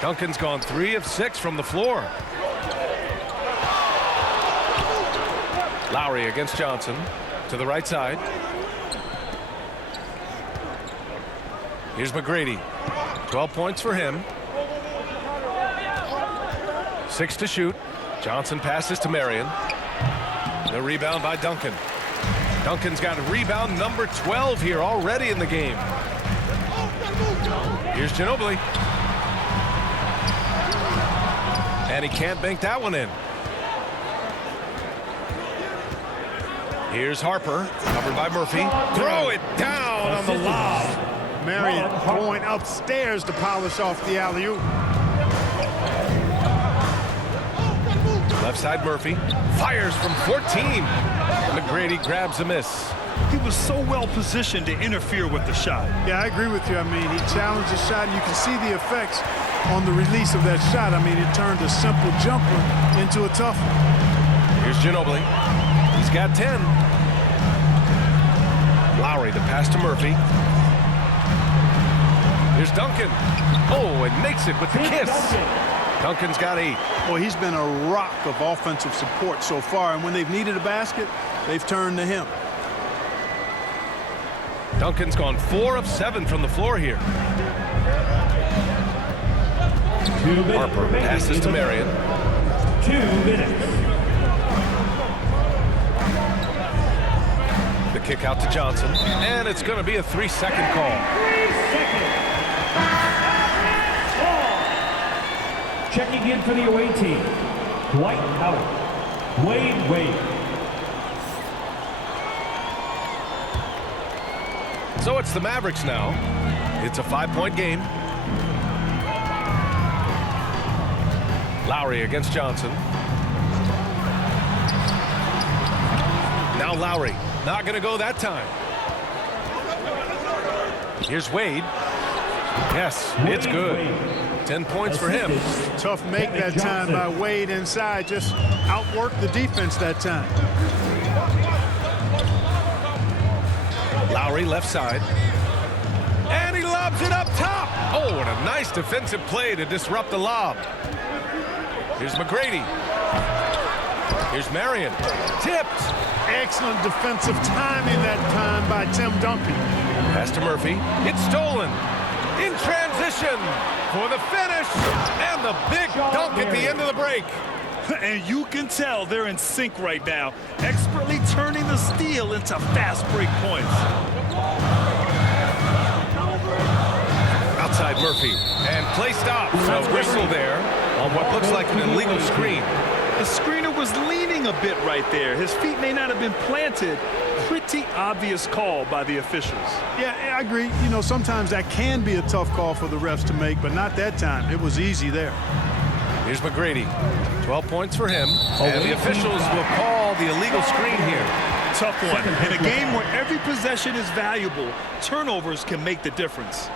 Duncan's gone 3 of 6 from the floor. Lowry against Johnson to the right side. Here's McGrady. 12 points for him. 6 to shoot. Johnson passes to Marion. The rebound by Duncan. Duncan's got rebound number 12 here already in the game. Here's Ginobili. And he can't bank that one in. Here's Harper, covered by Murphy. Throw it down on the lob. Marion going upstairs to polish off the alley-oop. Left side Murphy fires from 14. McGrady grabs a miss. He was so well positioned to interfere with the shot. Yeah, I agree with you. I mean, he challenged the shot, and you can see the effects on the release of that shot. I mean, it turned a simple jumper into a tough one. Here's Ginobili. He's got 10. Lowry, the pass to Murphy. Here's Duncan. Oh, and makes it with the kiss. Duncan's got 8. Well, he's been a rock of offensive support so far, and when they've needed a basket, they've turned to him. Duncan's gone 4 of 7 from the floor here. Harper passes to Marion. 2 minutes. The kick out to Johnson, and it's going to be a 3-second call. 3 seconds. Checking in for the away team, Dwight Howard, Wade. So it's the Mavericks now. It's a 5-point game. Lowry against Johnson. Now Lowry. Not going to go that time. Here's Wade. Yes, it's good. 10 points for him. Tough make that time by Wade inside. Just outworked the defense that time. Lowry left side. And he lobs it up top. Oh, and a nice defensive play to disrupt the lob. Here's McGrady. Here's Marion. Tipped. Excellent defensive timing that time by Tim Duncan. Pass to Murphy. It's stolen. In transition for the finish. And the big dunk at the end of the break. And you can tell they're in sync right now, expertly turning the steal into fast break points. Outside Murphy. And play stop. A whistle there. on what looks like an illegal screen. The screener was leaning a bit right there. His feet may not have been planted. Pretty obvious call by the officials. Yeah, I agree. You know, sometimes that can be a tough call for the refs to make, but not that time. It was easy there. Here's McGrady. 12 points for him. And the officials will call the illegal screen here. Tough one. In a game where every possession is valuable, turnovers can make the difference.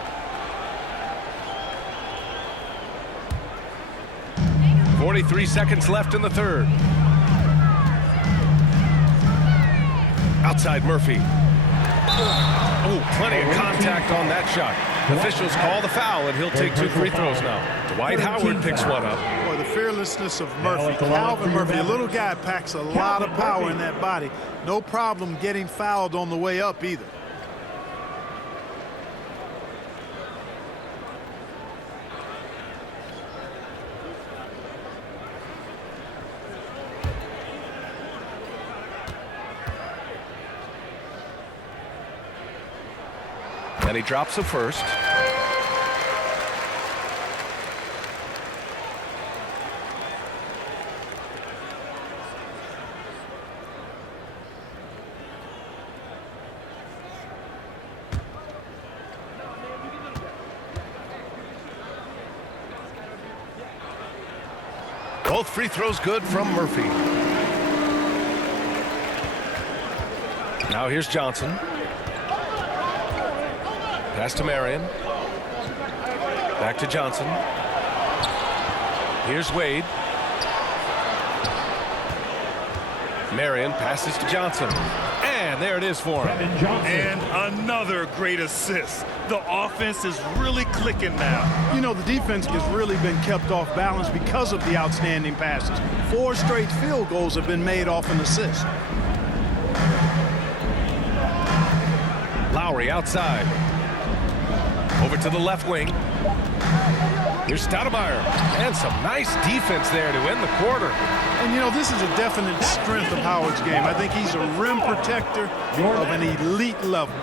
.43 seconds left in the third. Outside Murphy. Oh, plenty of contact on that shot. Officials call the foul, and he'll take 2 free throws now. Dwight Howard picks one up. Boy, the fearlessness of Murphy. Calvin Murphy, a little guy, packs a lot of power in that body. No problem getting fouled on the way up either. And he drops the first. Both free throws good from Murphy. Now here's Johnson. Pass to Marion. Back to Johnson. Here's Wade. Marion passes to Johnson. And there it is for him. And another great assist. The offense is really clicking now. You know, the defense has really been kept off balance because of the outstanding passes. 4 straight field goals have been made off an assist. Lowry outside. Over to the left wing. Here's Stoudemire. And some nice defense there to end the quarter. And, you know, this is a definite strength of Howard's game. I think he's a rim protector of an elite level.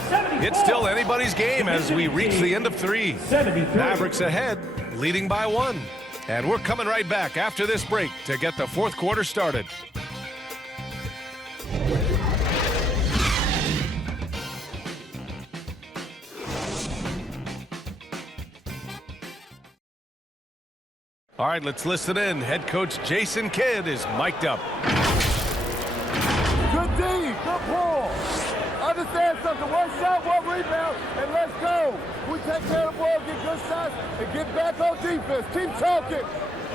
It's still anybody's game as we reach the end of 3. Mavericks ahead, leading by 1. And we're coming right back after this break to get the 4th quarter started. All right, let's listen in. Head coach Jason Kidd is mic'd up. Good D, good ball. Understand something, 1 shot, 1 rebound, and let's go. We take care of the ball, get good shots, and get back on defense. Keep talking.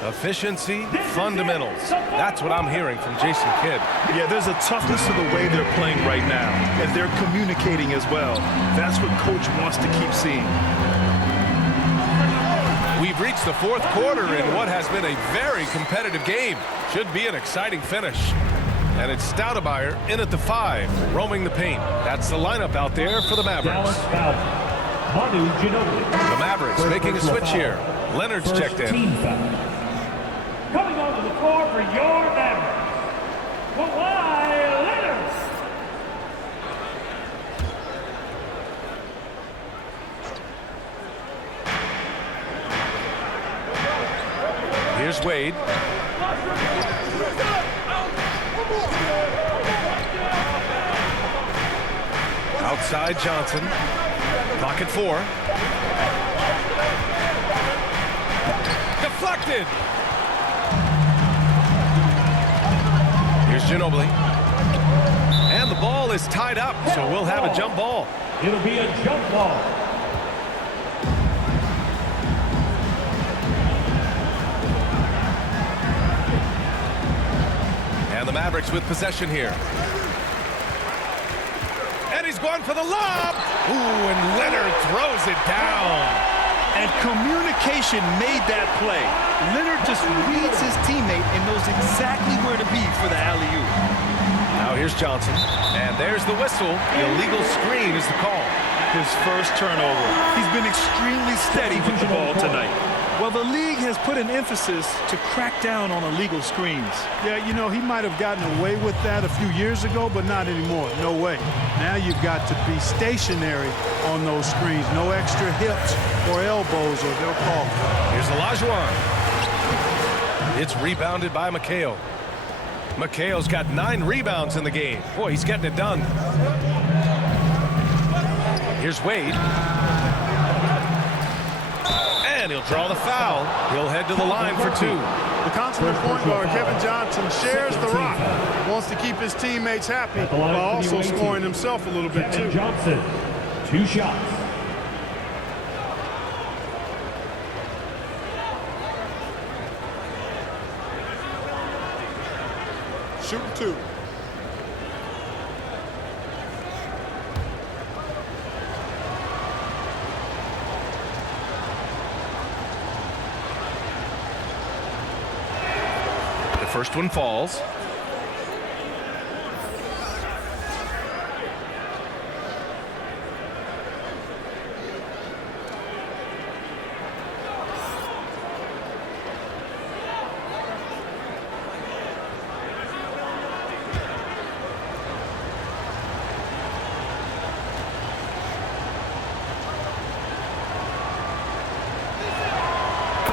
Efficiency, fundamentals. That's what I'm hearing from Jason Kidd. Yeah, there's a toughness to the way they're playing right now, and they're communicating as well. That's what coach wants to keep seeing. We've reached the 4th quarter in what has been a very competitive game. Should be an exciting finish. And it's Stoudemire in at the 5, roaming the paint. That's the lineup out there for the Mavericks. The Mavericks making a switch here. Leonard's checked in. Coming onto the floor for your Mavericks, Kawhi Leonard. Here's Wade. Outside Johnson. Clock at 4. Deflected. Here's Ginobili. And the ball is tied up, so we'll have a jump ball. It'll be a jump ball. And the Mavericks with possession here. And he's going for the lob. Ooh, and Leonard throws it down. And communication made that play. Leonard just reads his teammate and knows exactly where to be for the alley-oop. Now here's Johnson. And there's the whistle. Illegal screen is the call. His first turnover. He's been extremely steady with the ball tonight. Well, the league has put an emphasis to crack down on illegal screens. Yeah, you know, he might have gotten away with that a few years ago, but not anymore. No way. Now you've got to be stationary on those screens. No extra hips or elbows, or they'll call. Here's Olajuwon. It's rebounded by McHale. McHale's got 9 rebounds in the game. Boy, he's getting it done. Here's Wade. And he'll draw the foul. He'll head to the line for 2. The consummate point guard, Kevin Johnson, shares the rock. Wants to keep his teammates happy while also scoring himself a little bit, too. Johnson, 2 shots. Shooting 2. The first one falls.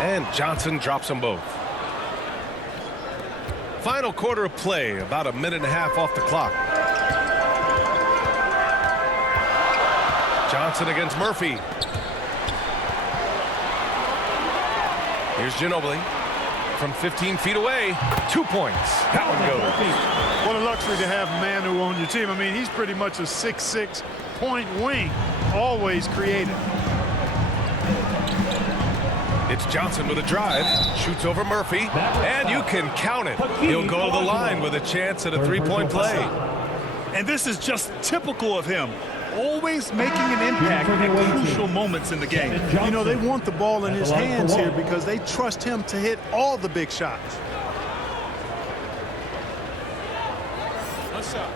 And Johnson drops them both. Final quarter of play, about a minute and a half off the clock. Johnson against Murphy. Here's Ginobili from 15 feet away. 2 points. That one goes. What a luxury to have Manu on your team. I mean, he's pretty much a 6'6" point wing, always creative. It's Johnson with a drive, shoots over Murphy, and you can count it. He'll go to the line with a chance at a 3-point play. And this is just typical of him. Always making an impact at crucial moments in the game. You know, they want the ball in his hands here because they trust him to hit all the big shots. What's up?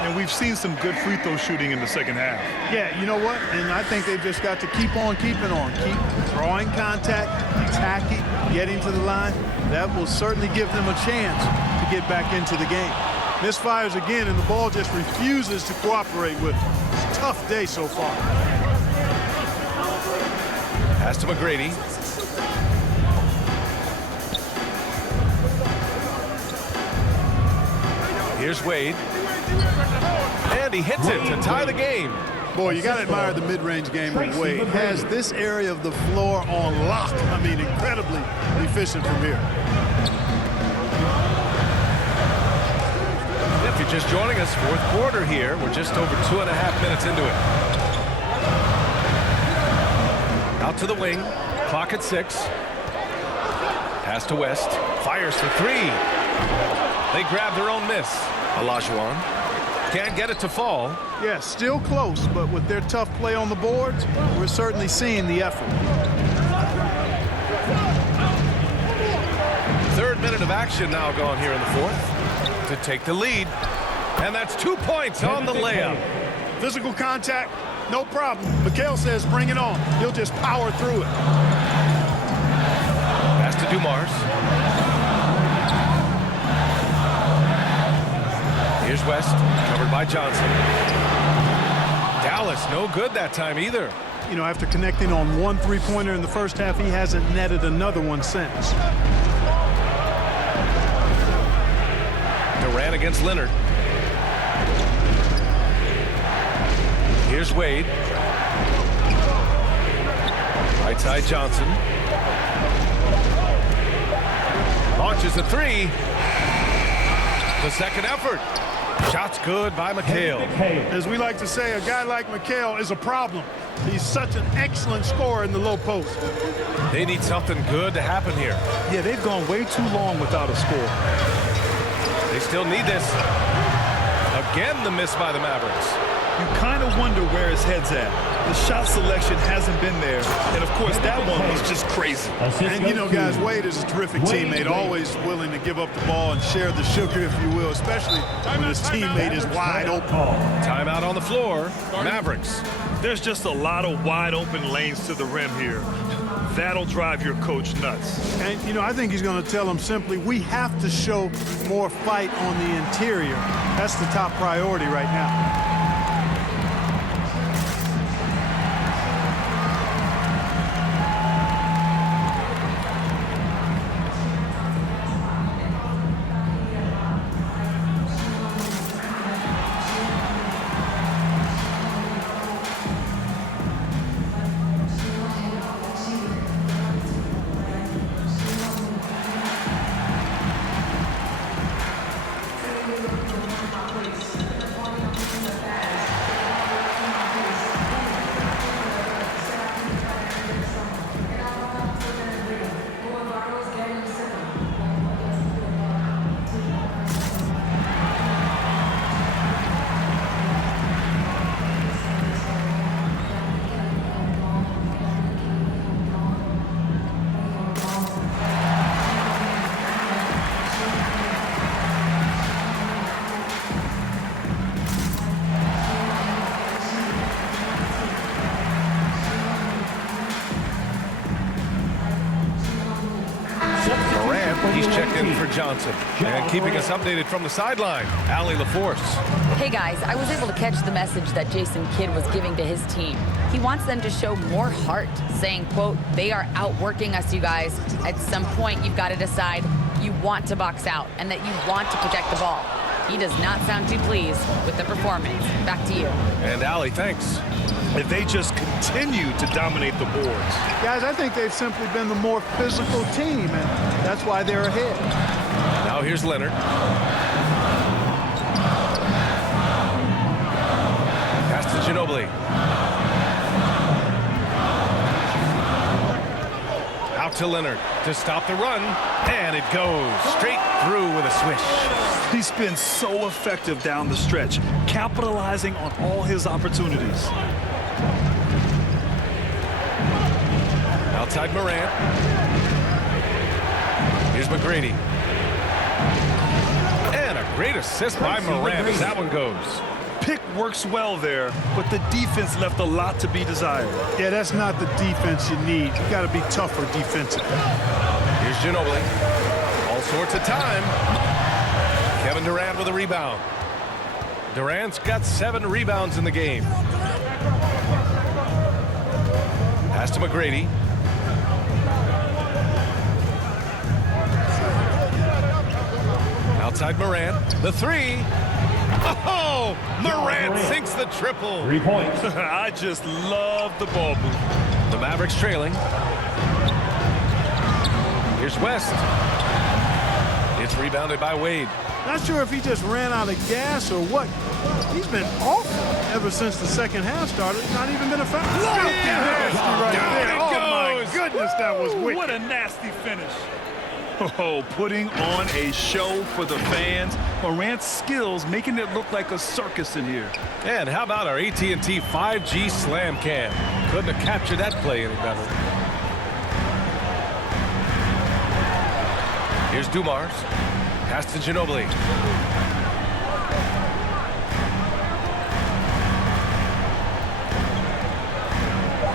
And we've seen some good free throw shooting in the second half. Yeah, you know what? And I think they've just got to keep on keeping on. Keep drawing contact, attacking, getting to the line. That will certainly give them a chance to get back into the game. Misfires again, and the ball just refuses to cooperate with them. It's a tough day so far. Pass to McGrady. Here's Wade. And he hits it to tie the game. Boy, you got to admire the mid-range game of Wade. Has this area of the floor on lock. I mean, incredibly efficient from here. If you're just joining us, fourth quarter here. We're just over 2.5 minutes into it. Out to the wing. Clock at 6. Pass to West. Fires for 3. They grab their own miss. Olajuwon can't get it to fall. Yeah, still close, but with their tough play on the boards, we're certainly seeing the effort. 3rd minute of action now gone here in the 4th to take the lead. And that's 2 points on the layup. Physical contact, no problem. McHale says bring it on. He'll just power through it. Pass to Dumars. Here's West, covered by Johnson. Dallas, no good that time either. You know, after connecting on 1 3-pointer in the first half, he hasn't netted another one since. Durant against Leonard. Here's Wade. Right side Johnson. Launches a 3. The second effort. Shots good by McHale. As we like to say, a guy like McHale is a problem. He's such an excellent scorer in the low post. They need something good to happen here. Yeah, they've gone way too long without a score. They still need this. Again, the miss by the Mavericks. You kind of wonder where his head's at. The shot selection hasn't been there. And, of course, that one was just crazy. And, you know, guys, Wade is a terrific teammate, always willing to give up the ball and share the sugar, if you will, especially when his teammate is wide open. Timeout on the floor. Mavericks. There's just a lot of wide open lanes to the rim here. That'll drive your coach nuts. And, you know, I think he's going to tell them simply, we have to show more fight on the interior. That's the top priority right now. He's checked in for Johnson. And keeping us updated from the sideline, Allie LaForce. Hey guys, I was able to catch the message that Jason Kidd was giving to his team. He wants them to show more heart, saying, quote, they are outworking us, you guys. At some point, you've got to decide you want to box out and that you want to protect the ball. He does not sound too pleased with the performance. Back to you. And Allie, thanks. If they just continue to dominate the boards. Guys, I think they've simply been the more physical team, and that's why they're ahead. Now here's Leonard. Pass to Ginobili. Out to Leonard to stop the run, and it goes straight through with a swish. He's been so effective down the stretch, capitalizing on all his opportunities. Outside Morant. Here's McGrady. And a great assist by Morant as that one goes. Pick works well there, but the defense left a lot to be desired. Yeah, that's not the defense you need. You got to be tougher defensively. Here's Ginobili. All sorts of time. Kevin Durant with a rebound. Durant's got 7 rebounds in the game. Pass to McGrady. Outside Morant. The 3. Oh, Morant sinks the triple. 3 points. I just love the ball movement. The Mavericks trailing. Here's West. It's rebounded by Wade. Not sure if he just ran out of gas or what. He's been awful ever since the second half started. Not even been a foul. Down it goes. Goodness, that was wicked. What a nasty finish. Oh, putting on a show for the fans. Morant's skills making it look like a circus in here. And how about our AT&T 5G slam cam? Couldn't have captured that play any better. Here's Dumars. Pass to Ginobili.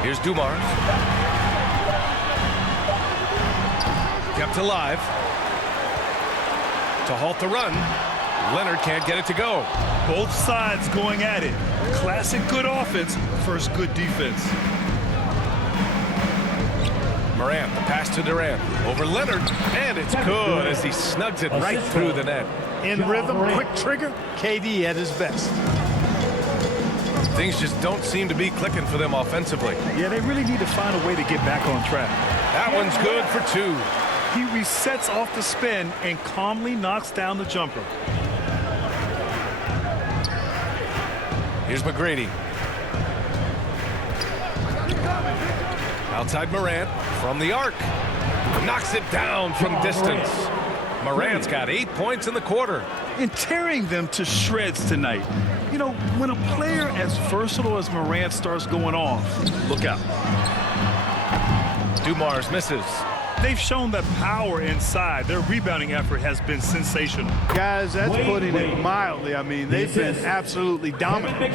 Here's Dumars. Kept alive. To halt the run. Leonard can't get it to go. Both sides going at it. Classic good offense versus good defense. Morant, the pass to Durant. Over Leonard, and it's good as he snugs it right through the net. In rhythm, quick trigger, KD at his best. Things just don't seem to be clicking for them offensively. Yeah, they really need to find a way to get back on track. That one's good for 2. He resets off the spin and calmly knocks down the jumper. Here's McGrady. Outside Morant from the arc. Knocks it down from distance. Morant's got 8 points in the quarter. And tearing them to shreds tonight. You know, when a player as versatile as Morant starts going off, look out. Dumars misses. They've shown that power inside. Their rebounding effort has been sensational. Guys, that's putting it mildly. I mean, they've been absolutely dominant.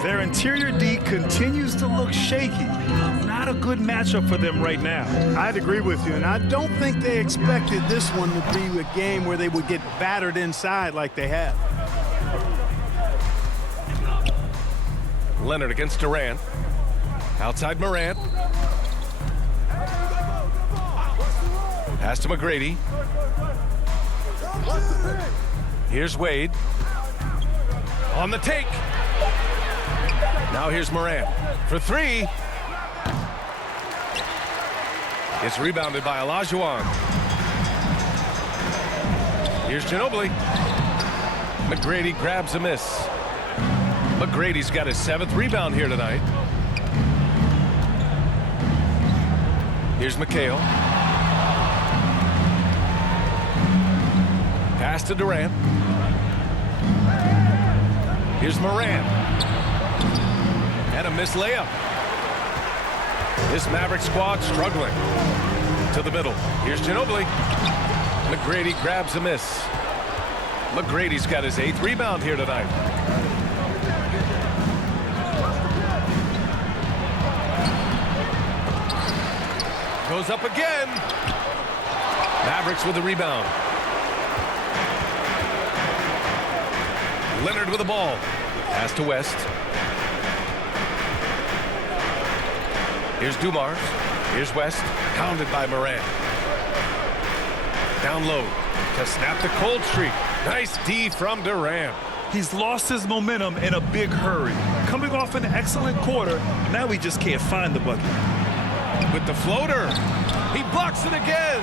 Their interior D continues to look shaky. Not a good matchup for them right now. I'd agree with you, and I don't think they expected this one to be a game where they would get battered inside like they have. Leonard against Durant. Outside Morant. Pass to McGrady. Here's Wade. On the take. Now here's Morant for three. It's rebounded by Olajuwon. Here's Ginobili. McGrady grabs a miss. McGrady's got his 7th rebound here tonight. Here's McHale. Pass to Durant. Here's Morant. And a missed layup. This Maverick squad struggling. To the middle. Here's Ginobili. McGrady grabs a miss. McGrady's got his 8th rebound here tonight. Goes up again. Mavericks with the rebound. Leonard with the ball. Pass to West. Here's Dumars. Here's West. Pounded by Morant. Down low to snap the cold streak. Nice D from Durant. He's lost his momentum in a big hurry. Coming off an excellent quarter, now he just can't find the bucket. With the floater. He blocks it again.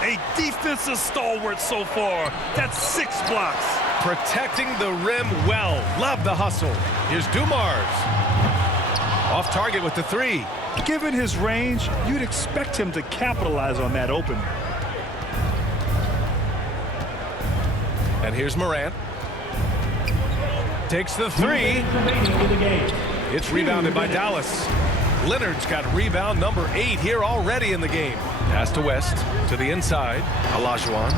A defensive stalwart so far. That's 6 blocks. Protecting the rim well. Love the hustle. Here's Dumars. Off target with the 3. Given his range, you'd expect him to capitalize on that opening. And here's Morant. Takes the 3. It's rebounded by Dallas. Leonard's got rebound number 8 here already in the game. Pass to West, to the inside. Olajuwon.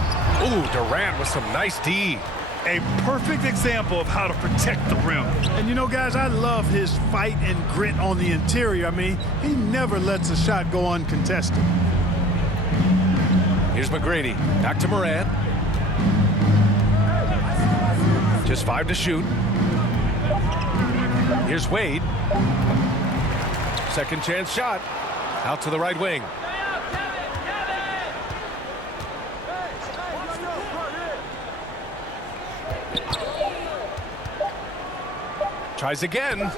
Ooh, Durant with some nice D. A perfect example of how to protect the rim. And you know, guys, I love his fight and grit on the interior. I mean, he never lets a shot go uncontested. Here's McGrady. Back to Morant. Just 5 to shoot. Here's Wade. Second chance shot. Out to the right wing. Tries again.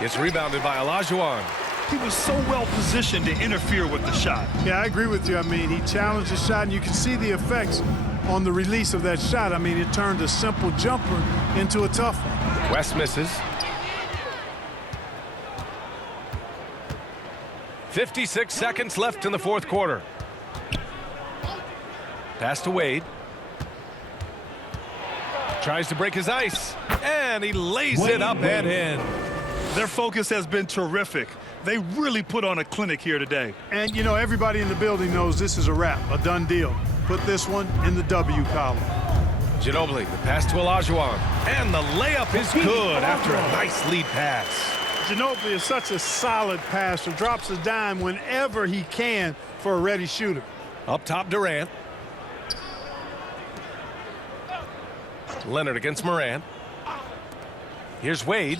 It's rebounded by Olajuwon. He was so well positioned to interfere with the shot. Yeah, I agree with you. I mean, he challenged the shot, and you can see the effects on the release of that shot. I mean, it turned a simple jumper into a tough one. West misses. 56 seconds left in the 4th quarter. Pass to Wade. Tries to break his ice, and he lays it up and in. Their focus has been terrific. They really put on a clinic here today. And, you know, everybody in the building knows this is a wrap, a done deal. Put this one in the W column. Ginobili, the pass to Olajuwon, and the layup is good after a nice lead pass. Ginobili is such a solid passer, drops a dime whenever he can for a ready shooter. Up top, Durant. Leonard against Morant. Here's Wade.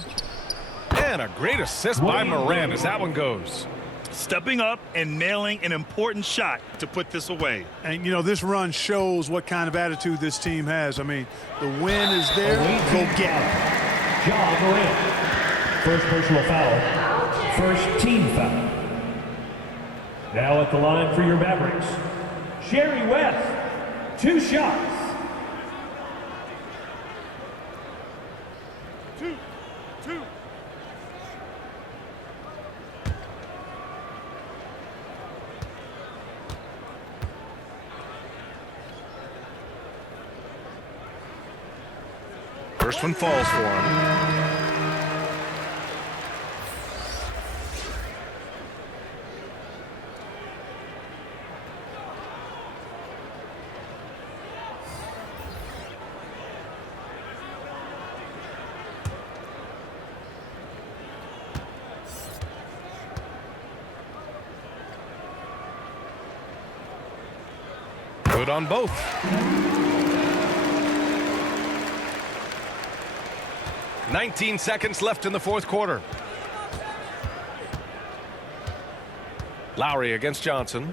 And a great assist by Morant as that one goes. Stepping up and nailing an important shot to put this away. And, you know, this run shows what kind of attitude this team has. I mean, the win is there. Go get it. Ja Morant. First personal foul. First team foul. Now at the line for your Mavericks, Jerry West. 2 shots. Two. First one falls for him. Good on both. "19 seconds left in the fourth quarter. Lowry against Johnson.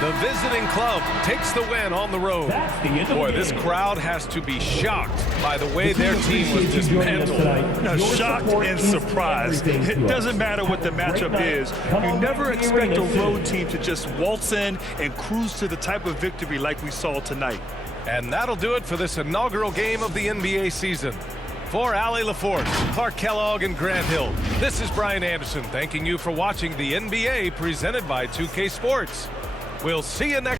The visiting club takes the win on the road. Boy, this crowd has to be shocked by the way their team was dismantled. Shocked and surprised. It doesn't matter what the matchup is. You never expect a road team to just waltz in and cruise to the type of victory like we saw tonight. And that'll do it for this inaugural game of the NBA season. For Allie LaForce, Clark Kellogg, and Grant Hill, this is Brian Anderson thanking you for watching the NBA presented by 2K Sports. We'll see you next